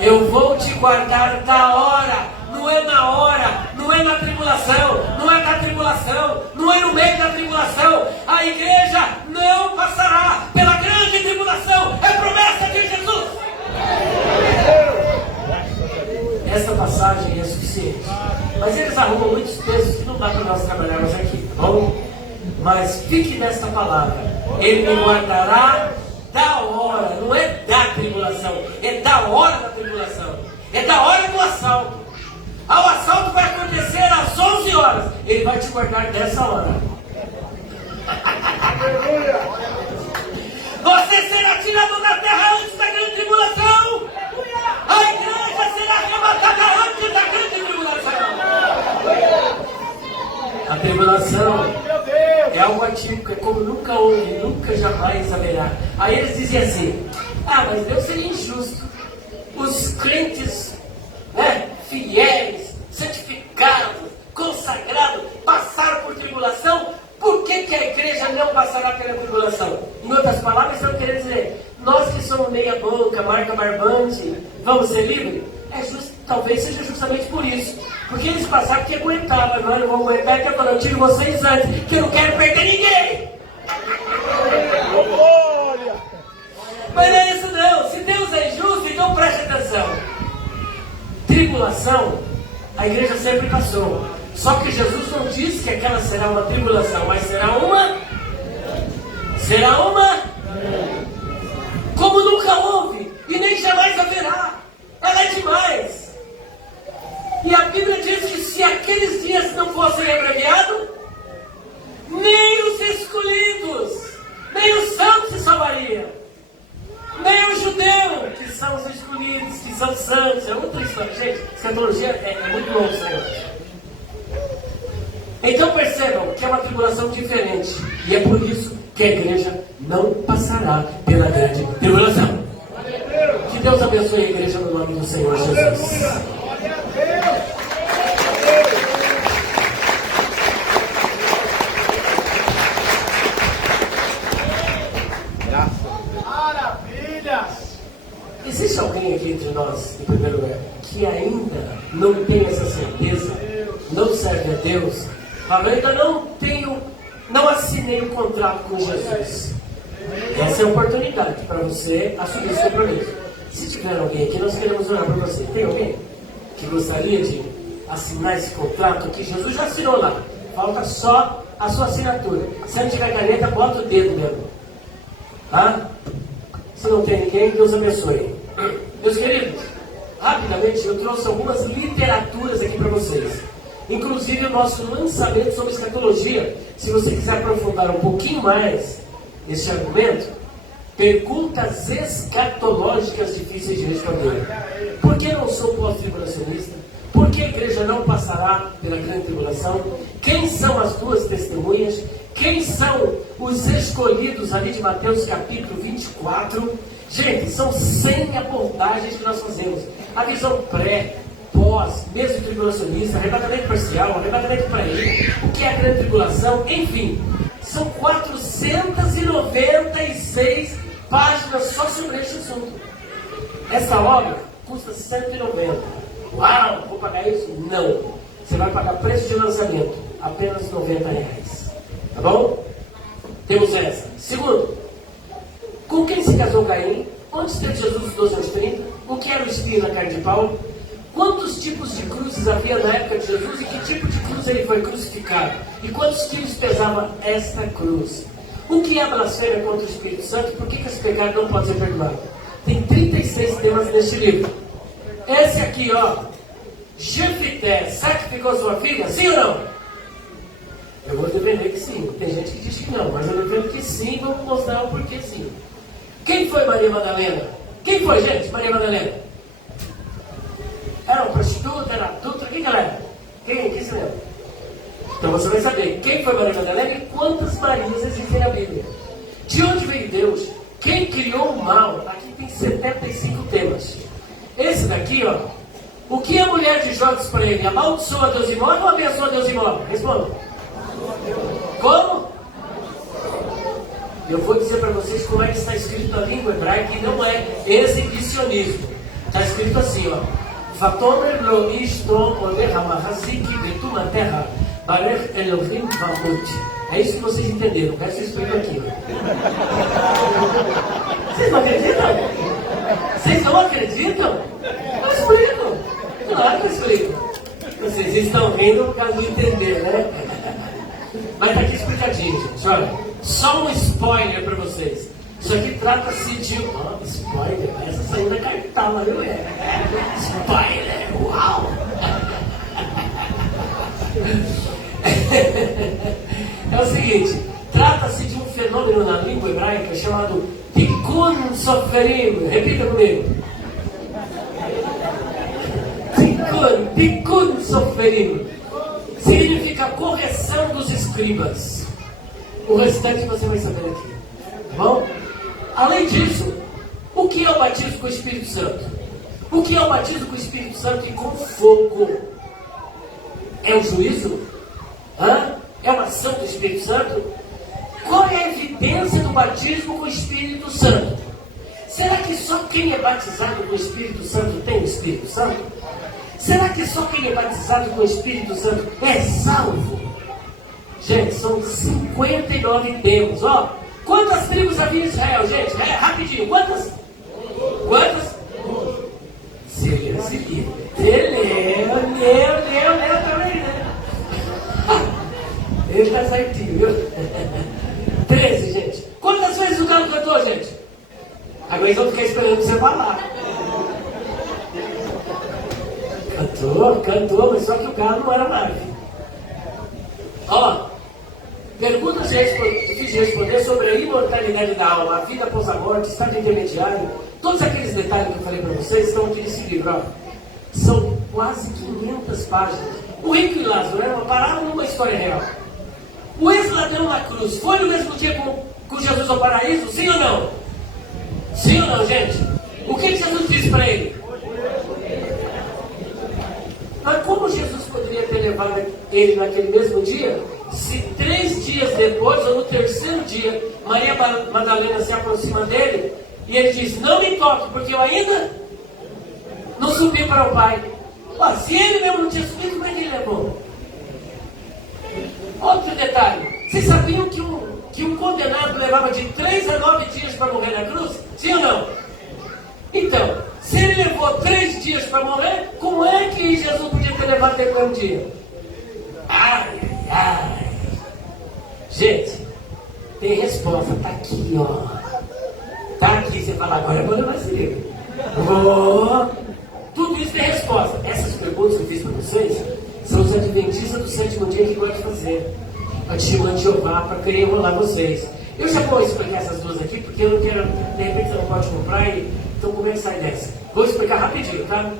Eu vou te guardar da hora, não é na hora, não é na tribulação, não é da tribulação, não é no meio da tribulação. A igreja não passará pela grande tribulação, é promessa de Jesus. Essa passagem é suficiente. Mas eles arrumam muitos textos que não dá para nós trabalharmos aqui, tá bom? Mas fique nesta palavra. Ele me guardará da hora, não é da tribulação, é da hora da tribulação, é da hora do assalto. O assalto vai acontecer às 11 horas. Ele vai te guardar dessa hora. Você será tirado da terra antes da grande tribulação. A igreja será arrebatada antes da grande tribulação. A tribulação é algo atípico, é como nunca houve, nunca jamais haverá. Aí eles diziam assim, mas Deus seria injusto. Os crentes, fiéis, santificados, consagrados, passaram por tribulação, por que a igreja não passará pela tribulação? Em outras palavras, estão querendo dizer, nós que somos meia boca, marca barbante, vamos ser livres? Talvez seja justamente por isso. Porque eles passaram que aguentavam, mas não vão aguentar, que eu tiro vocês antes, que eu não quero perder ninguém. Mas não é isso não, se Deus é justo, então preste atenção. Tribulação, a igreja sempre passou. Só que Jesus não disse que aquela será uma tribulação, mas será uma como nunca houve e nem jamais haverá. Ela é demais. E a Bíblia diz que se aqueles dias não fossem abreviados, nem os escolhidos, nem os santos se salvariam, nem os judeus, que são os escolhidos, que são santos. É outra história, gente. Escatologia é muito longo esse negócio. Então percebam que é uma tribulação diferente. E é por isso que a igreja não passará pela grande tribulação. Que Deus abençoe a igreja no nome do Senhor Jesus. Maravilhas! Existe alguém aqui entre nós, em primeiro lugar, que ainda não tem essa certeza, não serve a Deus, fala, eu ainda não assinei um contrato com Jesus. Essa é a oportunidade para você assumir esse compromisso. Se tiver alguém aqui, nós queremos orar por você. Tem alguém que gostaria de assinar esse contrato que Jesus já assinou lá? Falta só a sua assinatura. Se não tiver caneta, bota o dedo mesmo. Tá? Se não tem ninguém, Deus abençoe. Meus queridos, rapidamente eu trouxe algumas literaturas aqui para vocês. Inclusive o nosso lançamento sobre escatologia. Se você quiser aprofundar um pouquinho mais esse argumento, perguntas escatológicas difíceis de responder. Por que não sou pós-tribulacionista? Por que a igreja não passará pela grande tribulação? Quem são as duas testemunhas? Quem são os escolhidos ali de Mateus capítulo 24? Gente, são 100 abordagens que nós fazemos. A visão pré, pós, mesmo tribulacionista, arrebatamento parcial, arrebatamento para ele, o que é a grande tribulação, enfim. São 496 páginas só sobre este assunto. Essa obra custa 190. Uau, vou pagar isso? Não. Você vai pagar preço de lançamento, apenas R$90. Tá bom? Temos essa. Segundo, com quem se casou Caim? Onde esteve Jesus dos 12 aos 30? O que era o espinho na carne de Paulo? Quantos tipos de cruzes havia na época de Jesus e que tipo de cruz ele foi crucificado? E quantos quilos pesava esta cruz? O que é blasfêmia contra o Espírito Santo? Por que esse pecado não pode ser perdoado? Tem 36 temas neste livro. Esse aqui, ó, Jefité sacrificou sua filha? Sim ou não? Eu vou defender que sim. Tem gente que diz que não, mas eu defendo que sim. Vamos mostrar o porquê sim. Quem foi Maria Madalena? Quem foi, gente, Maria Madalena? Era uma prostituta, era adulta, quem que ela era? Quem se lembra? Então você vai saber quem foi Maria Madalena e quantas Marias existem na Bíblia. De onde veio Deus? Quem criou o mal? Aqui tem 75 temas. Esse daqui, ó. O que a mulher de Jó diz para ele? Amaldiçoa Deus e morre ou abençoa Deus e morre? Responda. Como? Eu vou dizer para vocês como é que está escrito na língua hebraica e não é exibicionismo. Está escrito assim, ó. Vatomer lo ishto oleh hamahaziki betum terra barech Elohim vamut. É isso que vocês entenderam. Quero que vocês expliquem aqui. Vocês não acreditam? Vocês não acreditam? Eu explico. Claro que eu explico. Vocês estão rindo por causa do entender, né? Mas está aqui explicadinho, gente. Olha, só um spoiler para vocês. Isso aqui trata-se de... Oh, spoiler, essa saiu da cartala, viu? Spoiler, uau! É o seguinte, trata-se de um fenômeno na língua hebraica chamado Tikkun Soferim. Repita comigo. Tikkun Soferim. Significa correção dos escribas. O restante você vai saber aqui. Tá bom? Além disso, o que é o batismo com o Espírito Santo? O que é o batismo com o Espírito Santo e com fogo? É o juízo? Hã? É uma ação do Espírito Santo? Qual é a evidência do batismo com o Espírito Santo? Será que só quem é batizado com o Espírito Santo tem o Espírito Santo? Será que só quem é batizado com o Espírito Santo é salvo? Gente, são 59 temas, ó. Quantas tribos havia em Israel, gente? Rapidinho, quantas? Quantas? Se leu. Leu também, né? Ele tá certinho, viu? 13, gente. Quantas vezes o galo cantou, gente? Agora eles vão ficar esperando você falar. Cantou, mas só que o galo não era live. Ó, perguntas difíceis de responder sobre a imortalidade da alma, a vida após a morte, estado intermediário. Todos aqueles detalhes que eu falei para vocês estão aqui nesse livro, ó. São quase 500 páginas. O rico e Lázaro era uma parábola ou uma história real? O ex-ladrão na cruz foi no mesmo dia com Jesus ao paraíso? Sim ou não? Sim ou não, gente? O que Jesus disse para ele? Mas como Jesus poderia ter levado ele naquele mesmo dia, se 3 dias depois, ou no terceiro dia, Maria Madalena se aproxima dele e ele diz: não me toque, porque eu ainda não subi para o Pai. Se ele mesmo não tinha subido, como é que ele levou? Outro detalhe: vocês sabiam que um condenado levava de 3 a 9 dias para morrer na cruz? Sim ou não? Então, se ele levou 3 dias para morrer, como é que Jesus podia ter levado ele para um dia? Ai, ai. Gente, tem resposta, tá aqui, ó. Tá aqui, você fala, agora eu vou levar esse livro. Tudo isso tem resposta. Essas perguntas que eu fiz para vocês são os adventistas do 7º dia que gostam de fazer. A testemunha de Jeová, para querer enrolar vocês. Eu já vou explicar essas duas aqui, porque eu não quero, de repente você não pode comprar, então como é que sai dessa? Vou explicar rapidinho, tá?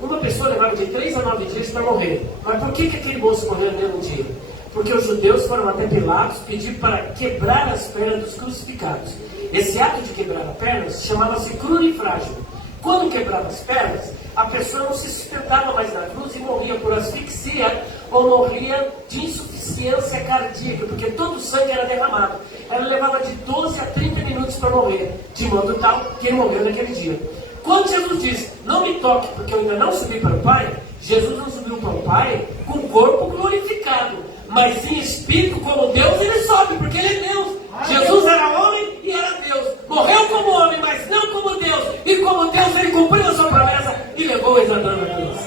Uma pessoa levava de 3 a 9 dias para morrer. Mas por que aquele moço morreu no mesmo dia? Porque os judeus foram até Pilatos pedir para quebrar as pernas dos crucificados. Esse ato de quebrar as pernas chamava-se crurifrágio. Quando quebrava as pernas, a pessoa não se sustentava mais na cruz e morria por asfixia ou morria de insuficiência cardíaca, porque todo o sangue era derramado. Ela levava de 12 a 30 minutos para morrer, de modo tal que ele morreu naquele dia. Quando Jesus disse, não me toque, porque eu ainda não subi para o Pai, Jesus não subiu para o Pai com o corpo glorificado, mas em espírito como Deus, ele sobe, porque ele é Deus. Jesus era homem e era Deus. Morreu como homem, mas não como Deus. E como Deus, ele cumpriu a sua promessa e levou o ex-ladrão na cruz.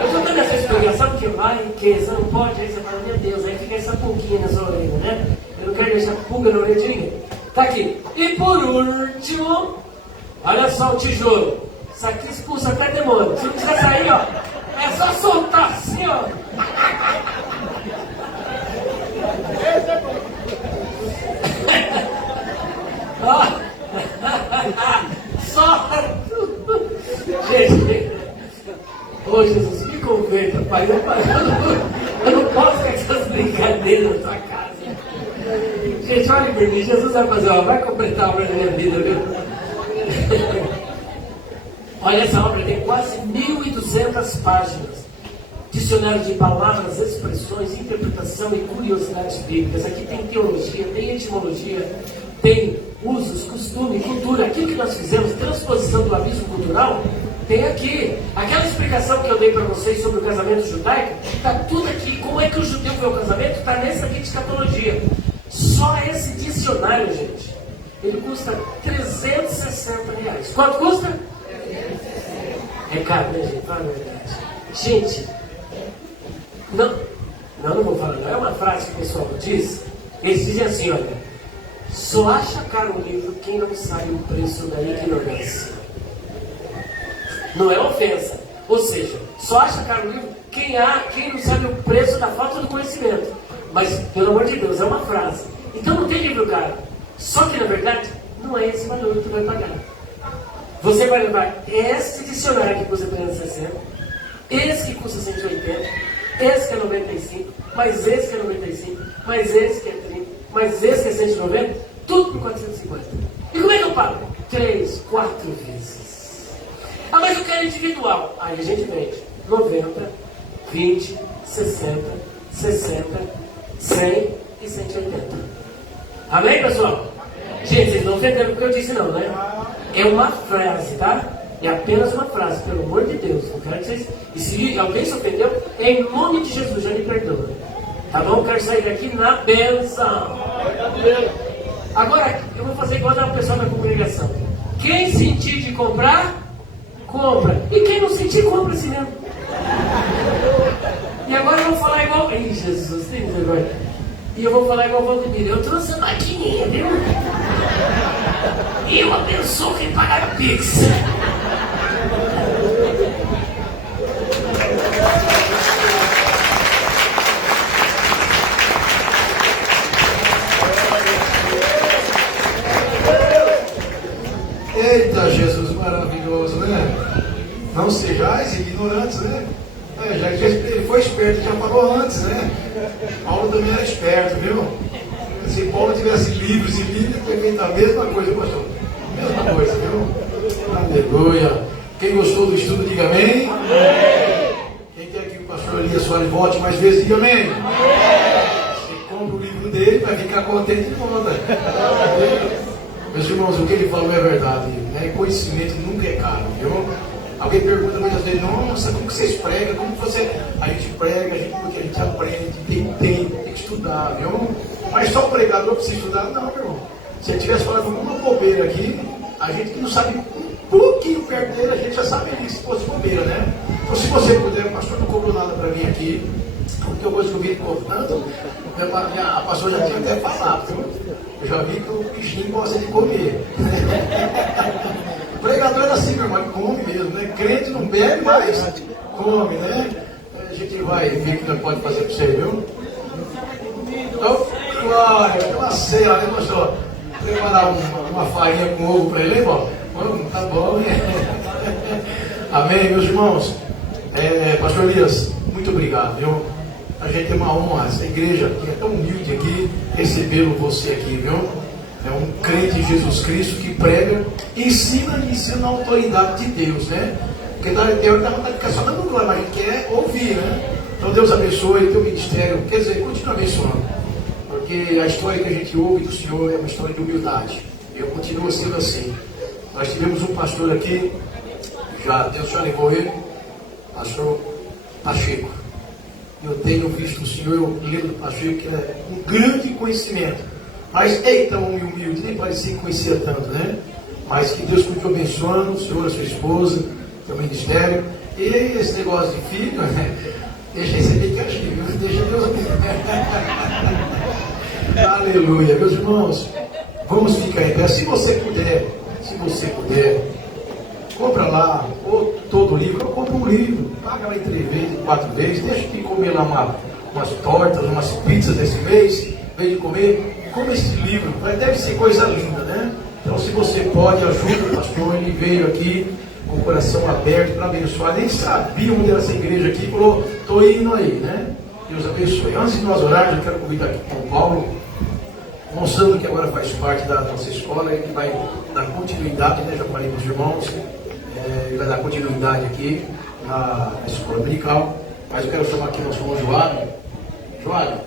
Eu estou dando essa explicação porque vai, que você não pode, aí você fala, meu Deus, aí fica essa pulguinha na sua orelha, né? Eu não quero deixar pulga na orelha de ninguém. Tá aqui. E por último, olha só o tijolo. Isso aqui expulsa até demônio. Se não quiser sair, ó, é só soltar assim, ó. Só. Gente, ô Jesus, me converta, pai. Eu não posso com essas brincadeiras na sua casa. Gente, olha por mim, Jesus vai fazer, ó, vai completar a obra da minha vida, viu? Olha, essa obra tem quase 1.200 páginas. Dicionário de palavras, expressões, interpretação e curiosidades bíblicas. Aqui tem teologia, tem etimologia, tem usos, costume, cultura. Aquilo que nós fizemos, transposição do abismo cultural, tem aqui. Aquela explicação que eu dei para vocês sobre o casamento judaico, está tudo aqui. Como é que o judeu vê o casamento? Está nessa aqui de escatologia. Só esse dicionário, gente, ele custa R$360. Quanto custa? É caro, né, gente? Fala a verdade. Gente, não vou falar, não é uma frase que o pessoal diz. Eles dizem assim, olha, só acha caro o livro quem não sabe o preço da ignorância. Não é ofensa. Ou seja, só acha caro o livro quem não sabe o preço da falta do conhecimento. Mas, pelo amor de Deus, é uma frase. Então não tem livro caro. Só que, na verdade, não é esse valor que tu vai pagar. Você vai levar esse dicionário que custa 360, esse que custa 180, esse que é 95, mais esse que é 95, mais esse que é 30, mais esse que é 190, tudo por 450. E como é que eu pago? 3, 4 vezes. Mas eu quero individual. Aí a gente vende 90, 20, 60, 60, 100 e 180. Amém, pessoal? Gente, vocês não entenderam o que eu disse não, né? É uma frase, tá? É apenas uma frase, pelo amor de Deus. Não quero que vocês... E se alguém se ofendeu, em nome de Jesus, já me perdoa. Tá bom? Eu quero sair daqui na bênção. Agora, eu vou fazer igual a pessoa da congregação. Quem sentir de comprar, compra. E quem não sentir, compra assim mesmo. E agora eu vou falar igual... Ih, Jesus, tem vergonha. E eu vou falar igual o Valdemir. Eu trouxe a maquininha, viu? E eu abençoo quem pagar o Pix. Eita, Jesus maravilhoso, né? Não sejais ignorantes, né? Já ele foi esperto, já falou antes, né? Paulo também era esperto, viu? Se Paulo tivesse livros e livros, teria feito a mesma coisa, pastor. Mesma coisa, viu? Aleluia. Quem gostou do estudo, diga amém. Quem quer que o pastor Elias Soares volte mais vezes, diga amém. Você compra o livro dele, vai ficar contente de volta. Meus irmãos, o que ele falou é verdade. Né? Conhecimento nunca é caro, viu? Alguém pergunta muitas vezes, nossa, como que vocês pregam? Como que você... A gente prega, porque a gente aprende, tem tempo, tem que estudar, viu? Mas só o pregador precisa estudar? Não, meu irmão. Se ele tivesse falando alguma bobeira aqui, a gente que não sabe um pouquinho perto dele, a gente já saberia se fosse bobeira, né? Então, se você puder, o pastor não cobrou nada para mim aqui, porque eu gosto de ouvir cobrando, a pastora já tinha até falado, viu? Eu já vi que o bichinho gosta de comer. O pregador era assim, meu irmão, ele come mesmo, né? Crente não bebe, mas come, né? A gente vai ver o que nós pode fazer para você, viu? Então, glória, uma ceia, né, pastor? Preparar uma farinha com ovo para ele, irmão? Tá bom, né? Amém, meus irmãos? Pastor Elias, muito obrigado, viu? A gente tem uma honra, essa igreja que é tão humilde aqui, recebê-lo você aqui, viu? É um crente em Jesus Cristo que prega, ensina a autoridade de Deus, né? Porque na teoria dá vontade de ficar só dando glória, mas a gente quer ouvir, né? Então Deus abençoe o teu ministério, quer dizer, continua abençoando. Porque a história que a gente ouve do Senhor é uma história de humildade. Eu continuo sendo assim. Nós tivemos um pastor aqui, Deus já levou ele, pastor Pacheco. Eu tenho visto o Senhor, eu lembro do Pacheco, que é um grande conhecimento. Mas ei, tão humilde, nem parecia que conhecia tanto, né? Mas que Deus continue abençoando o Senhor, a sua esposa, seu ministério. E esse negócio de filho, deixa esse bem quietinho, deixa Deus Aleluia, meus irmãos, vamos ficar em pé. Se você puder, compra lá, ou todo livro, ou compra um livro, paga lá em 3 vezes, 4 vezes, deixa de comer lá umas tortas, umas pizzas desse mês, em vez de comer, come esse livro, deve ser coisa linda, né? Então, se você pode, ajuda o pastor, ele veio aqui com o coração aberto para abençoar, nem sabia onde era essa igreja aqui, falou, estou indo aí, né? Deus abençoe. Antes de nós orarmos, eu quero convidar aqui com o Paulo, mostrando que agora faz parte da nossa escola, ele vai dar continuidade, né? Já falei para os irmãos, ele vai dar continuidade aqui na escola dominical, mas eu quero chamar aqui o nosso irmão Joário. Joário,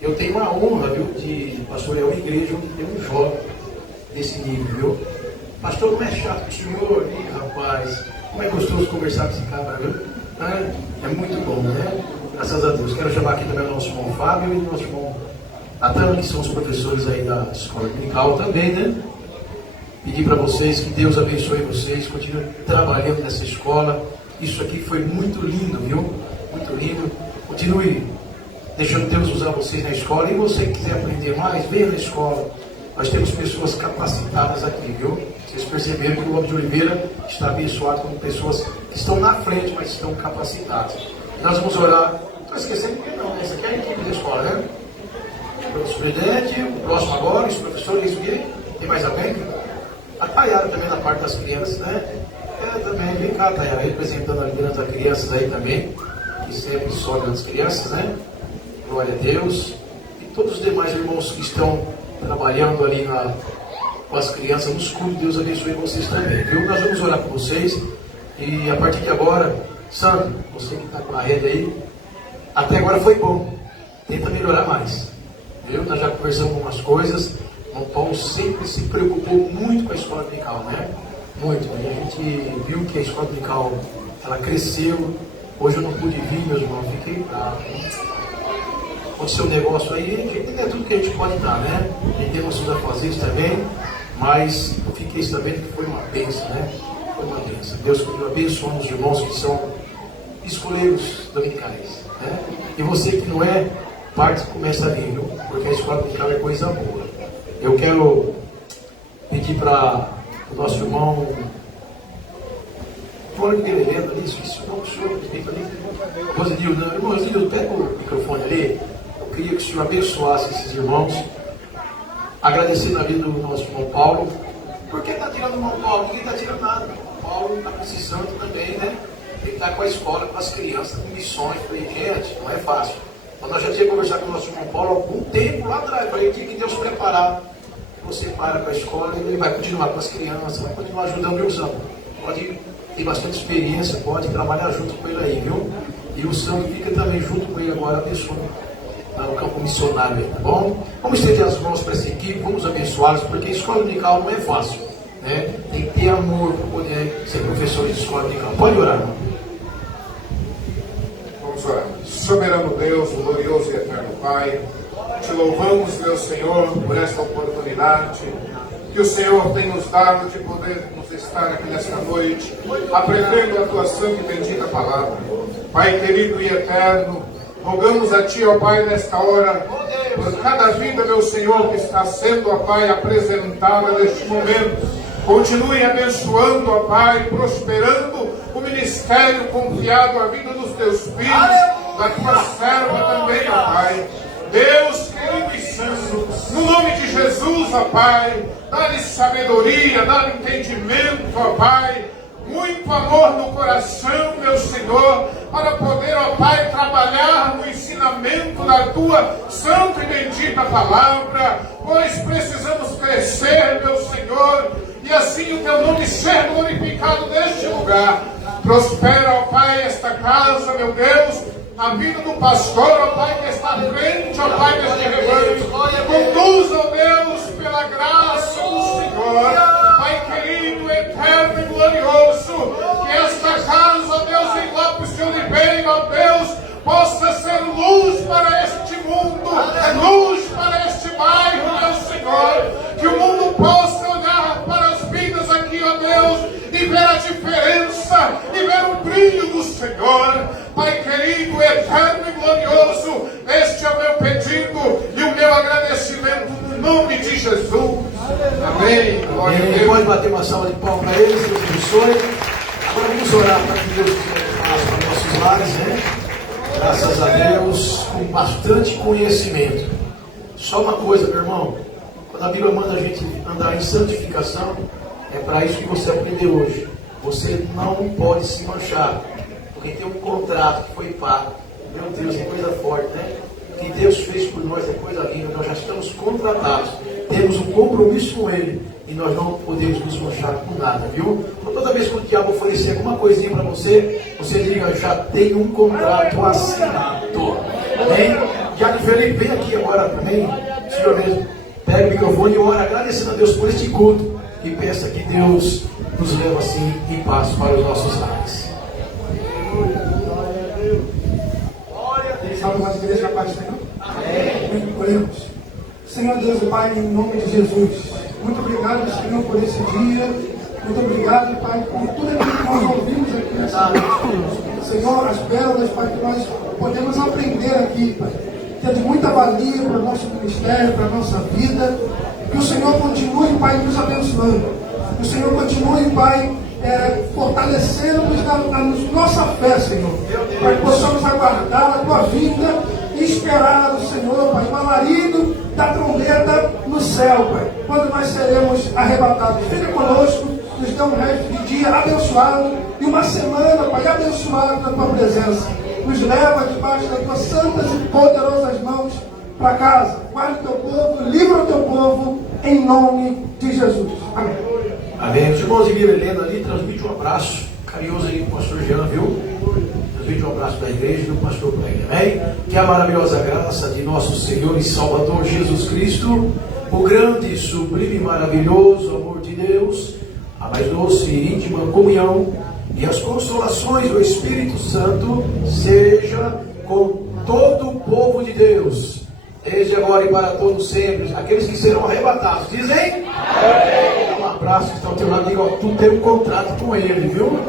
eu tenho uma honra, viu, de pastorear uma igreja onde tem um jovem desse nível, viu? Pastor, não é chato com o senhor? Ih, rapaz, como é gostoso conversar com esse cara, viu? É muito bom, né? Graças a Deus. Quero chamar aqui também o nosso irmão Fábio e o nosso irmão Natan, que são os professores aí da escola dominical também, né? Pedir para vocês que Deus abençoe vocês, continuem trabalhando nessa escola. Isso aqui foi muito lindo, viu? Muito lindo. Continue deixando Deus usar vocês na escola. E você que quiser aprender mais, venha na escola. Nós temos pessoas capacitadas aqui, viu? Vocês perceberam que o Lobos de Oliveira está abençoado com pessoas que estão na frente, mas estão capacitadas. Nós vamos orar. Não estou esquecendo que não, né? Essa aqui é a equipe da escola, né? O superintendente, o próximo agora, os professores, isso aqui. Tem mais alguém? A Tayara também na parte das crianças, né? Também, vem cá, Tayara, representando a liderança das crianças aí também, que sempre sobra das crianças, né? Glória a Deus. E todos os demais irmãos que estão trabalhando ali com as crianças nos cultos, Deus abençoe vocês também, viu? Nós vamos orar por vocês e a partir de agora, Sandro, você que está com a rede aí, até agora foi bom, tenta melhorar mais, viu? Nós já conversamos algumas coisas. O Paulo sempre se preocupou muito com a escola dominical, né? Muito. E a gente viu que a escola dominical, ela cresceu. Hoje eu não pude vir, meus irmãos, fiquei bravo. Aconteceu um negócio aí, a gente tem tudo que a gente pode dar, né? A gente tem nossos afazeres também, mas eu fiquei sabendo que foi uma bênção, né? Foi uma bênção. Deus continua abençoando os irmãos que são escoleiros dominicais, né? E você que não é, parte começa ali, viu? Porque a escola dominical é coisa boa. Eu quero pedir para o nosso irmão, fora que ele lembra ali, esqueci o nome do senhor, que fica ali, Rosinildo, não, irmão Rosinildo, pega o microfone ali. Eu queria que o senhor abençoasse esses irmãos, agradecendo a vida do nosso irmão Paulo. Por que está tirando o irmão Paulo? Ninguém está tirando nada. O Paulo está precisando também, né? Ele está com a escola, com as crianças, com missões. Falei, gente, não é fácil. Nós já tínhamos conversado com o nosso irmão Paulo há algum tempo lá atrás, para ele que Deus preparar. Você para com a escola e ele vai continuar com as crianças, vai continuar ajudando o Wilson. Pode ter bastante experiência, pode trabalhar junto com ele aí, viu? E o Sam fica também junto com ele agora, abençoando no campo missionário aí, tá bom? Vamos estender as mãos para essa equipe, vamos abençoá-los, porque a escola dominical não é fácil, né? Tem que ter amor para poder ser professor de escola dominical. Pode orar, irmão. Vamos orar. Soberano Deus, glorioso e eterno Pai, te louvamos, meu Senhor, por esta oportunidade que o Senhor tem nos dado de podermos estar aqui nesta noite, aprendendo a tua santa e bendita palavra. Pai querido e eterno, rogamos a Ti, ó Pai, nesta hora, por cada vida, meu Senhor, que está sendo, ó Pai, apresentada neste momento. Continue abençoando, ó Pai, prosperando o ministério confiado à vida dos Teus filhos, da Tua serva também, ó Pai. Deus querido e santo, no nome de Jesus, ó Pai, dá-lhe sabedoria, dá-lhe entendimento, ó Pai, muito amor no coração, meu Senhor, para poder, ó Pai, trabalhar no ensinamento da Tua santa e bendita palavra, pois precisamos crescer, meu Senhor, e assim o Teu nome ser glorificado neste lugar. Prospera, ó Pai, esta casa, meu Deus, a vida do pastor, ó Pai, que está à frente, ó Pai, deste rebanho. Conduz, ó Deus, pela graça do Senhor, Pai querido, eterno e glorioso, que esta casa, ó Deus, em Lopes de Oliveira, ó Deus, possa ser luz para este mundo, luz para este bairro, meu Senhor, que o mundo possa olhar para as vidas aqui, ó Deus, e ver a diferença, e ver o brilho do Senhor. Pai querido, eterno e glorioso, este é o meu pedido e o meu agradecimento no nome de Jesus. Amém. Glória a Deus. Pode bater uma salva de palmas para eles, Deus abençoe. Agora vamos orar para que Deus faça para nossos lares, né? Graças a Deus, com bastante conhecimento. Só uma coisa, meu irmão, quando a Bíblia manda a gente andar em santificação, é para isso que você aprendeu hoje. Você não pode se manchar, porque tem um contrato que foi pago. Meu Deus, é coisa forte, né? O que Deus fez por nós é coisa linda. Nós já estamos contratados, temos um compromisso com Ele e nós não podemos nos manchar com nada, viu? Então, toda vez que o diabo oferecer alguma coisinha para você, você diga: já tem um contrato assinado. Amém? Diário Felipe, vem aqui agora também, senhor mesmo. Pega o microfone e ora agradecendo a Deus por este culto e peça que Deus nos leve assim em paz para os nossos lares. Salve mais igreja, a paz do Senhor. Amém. Oremos. Senhor Deus e Pai, em nome de Jesus, muito obrigado, Senhor, por esse dia. Muito obrigado, Pai, por tudo aquilo que nós ouvimos aqui nessa noite. Senhor, as pérolas, Pai, que nós podemos aprender aqui, Pai, que é de muita valia para o nosso ministério, para a nossa vida. Que o Senhor continue, Pai, nos abençoando. Que o Senhor continue, Pai, fortalecendo-nos na nossa fé, Senhor, para que possamos aguardar a Tua vinda e esperar o Senhor, Pai, o alarido da trombeta no céu, Pai, quando nós seremos arrebatados. Fica conosco, nos dê um resto de dia abençoado e uma semana, Pai, abençoada na Tua presença. Nos leva debaixo das Tuas santas e poderosas mãos para casa. Guarde o Teu povo, livra o Teu povo, em nome de Jesus. Amém. Amém. Os irmãos de Vila Helena ali, transmite um abraço carinhoso aí para o pastor Jean, viu? Transmite um abraço da igreja e do pastor para ele, amém? Que a maravilhosa graça de nosso Senhor e Salvador Jesus Cristo, o grande, sublime e maravilhoso amor de Deus, a mais doce e íntima comunhão e as consolações do Espírito Santo seja com todo o povo de Deus, desde agora e para todos sempre. Aqueles que serão arrebatados, dizem? Amém. Um abraço que está ao teu lado, diga: tu tem um contrato com Ele, viu?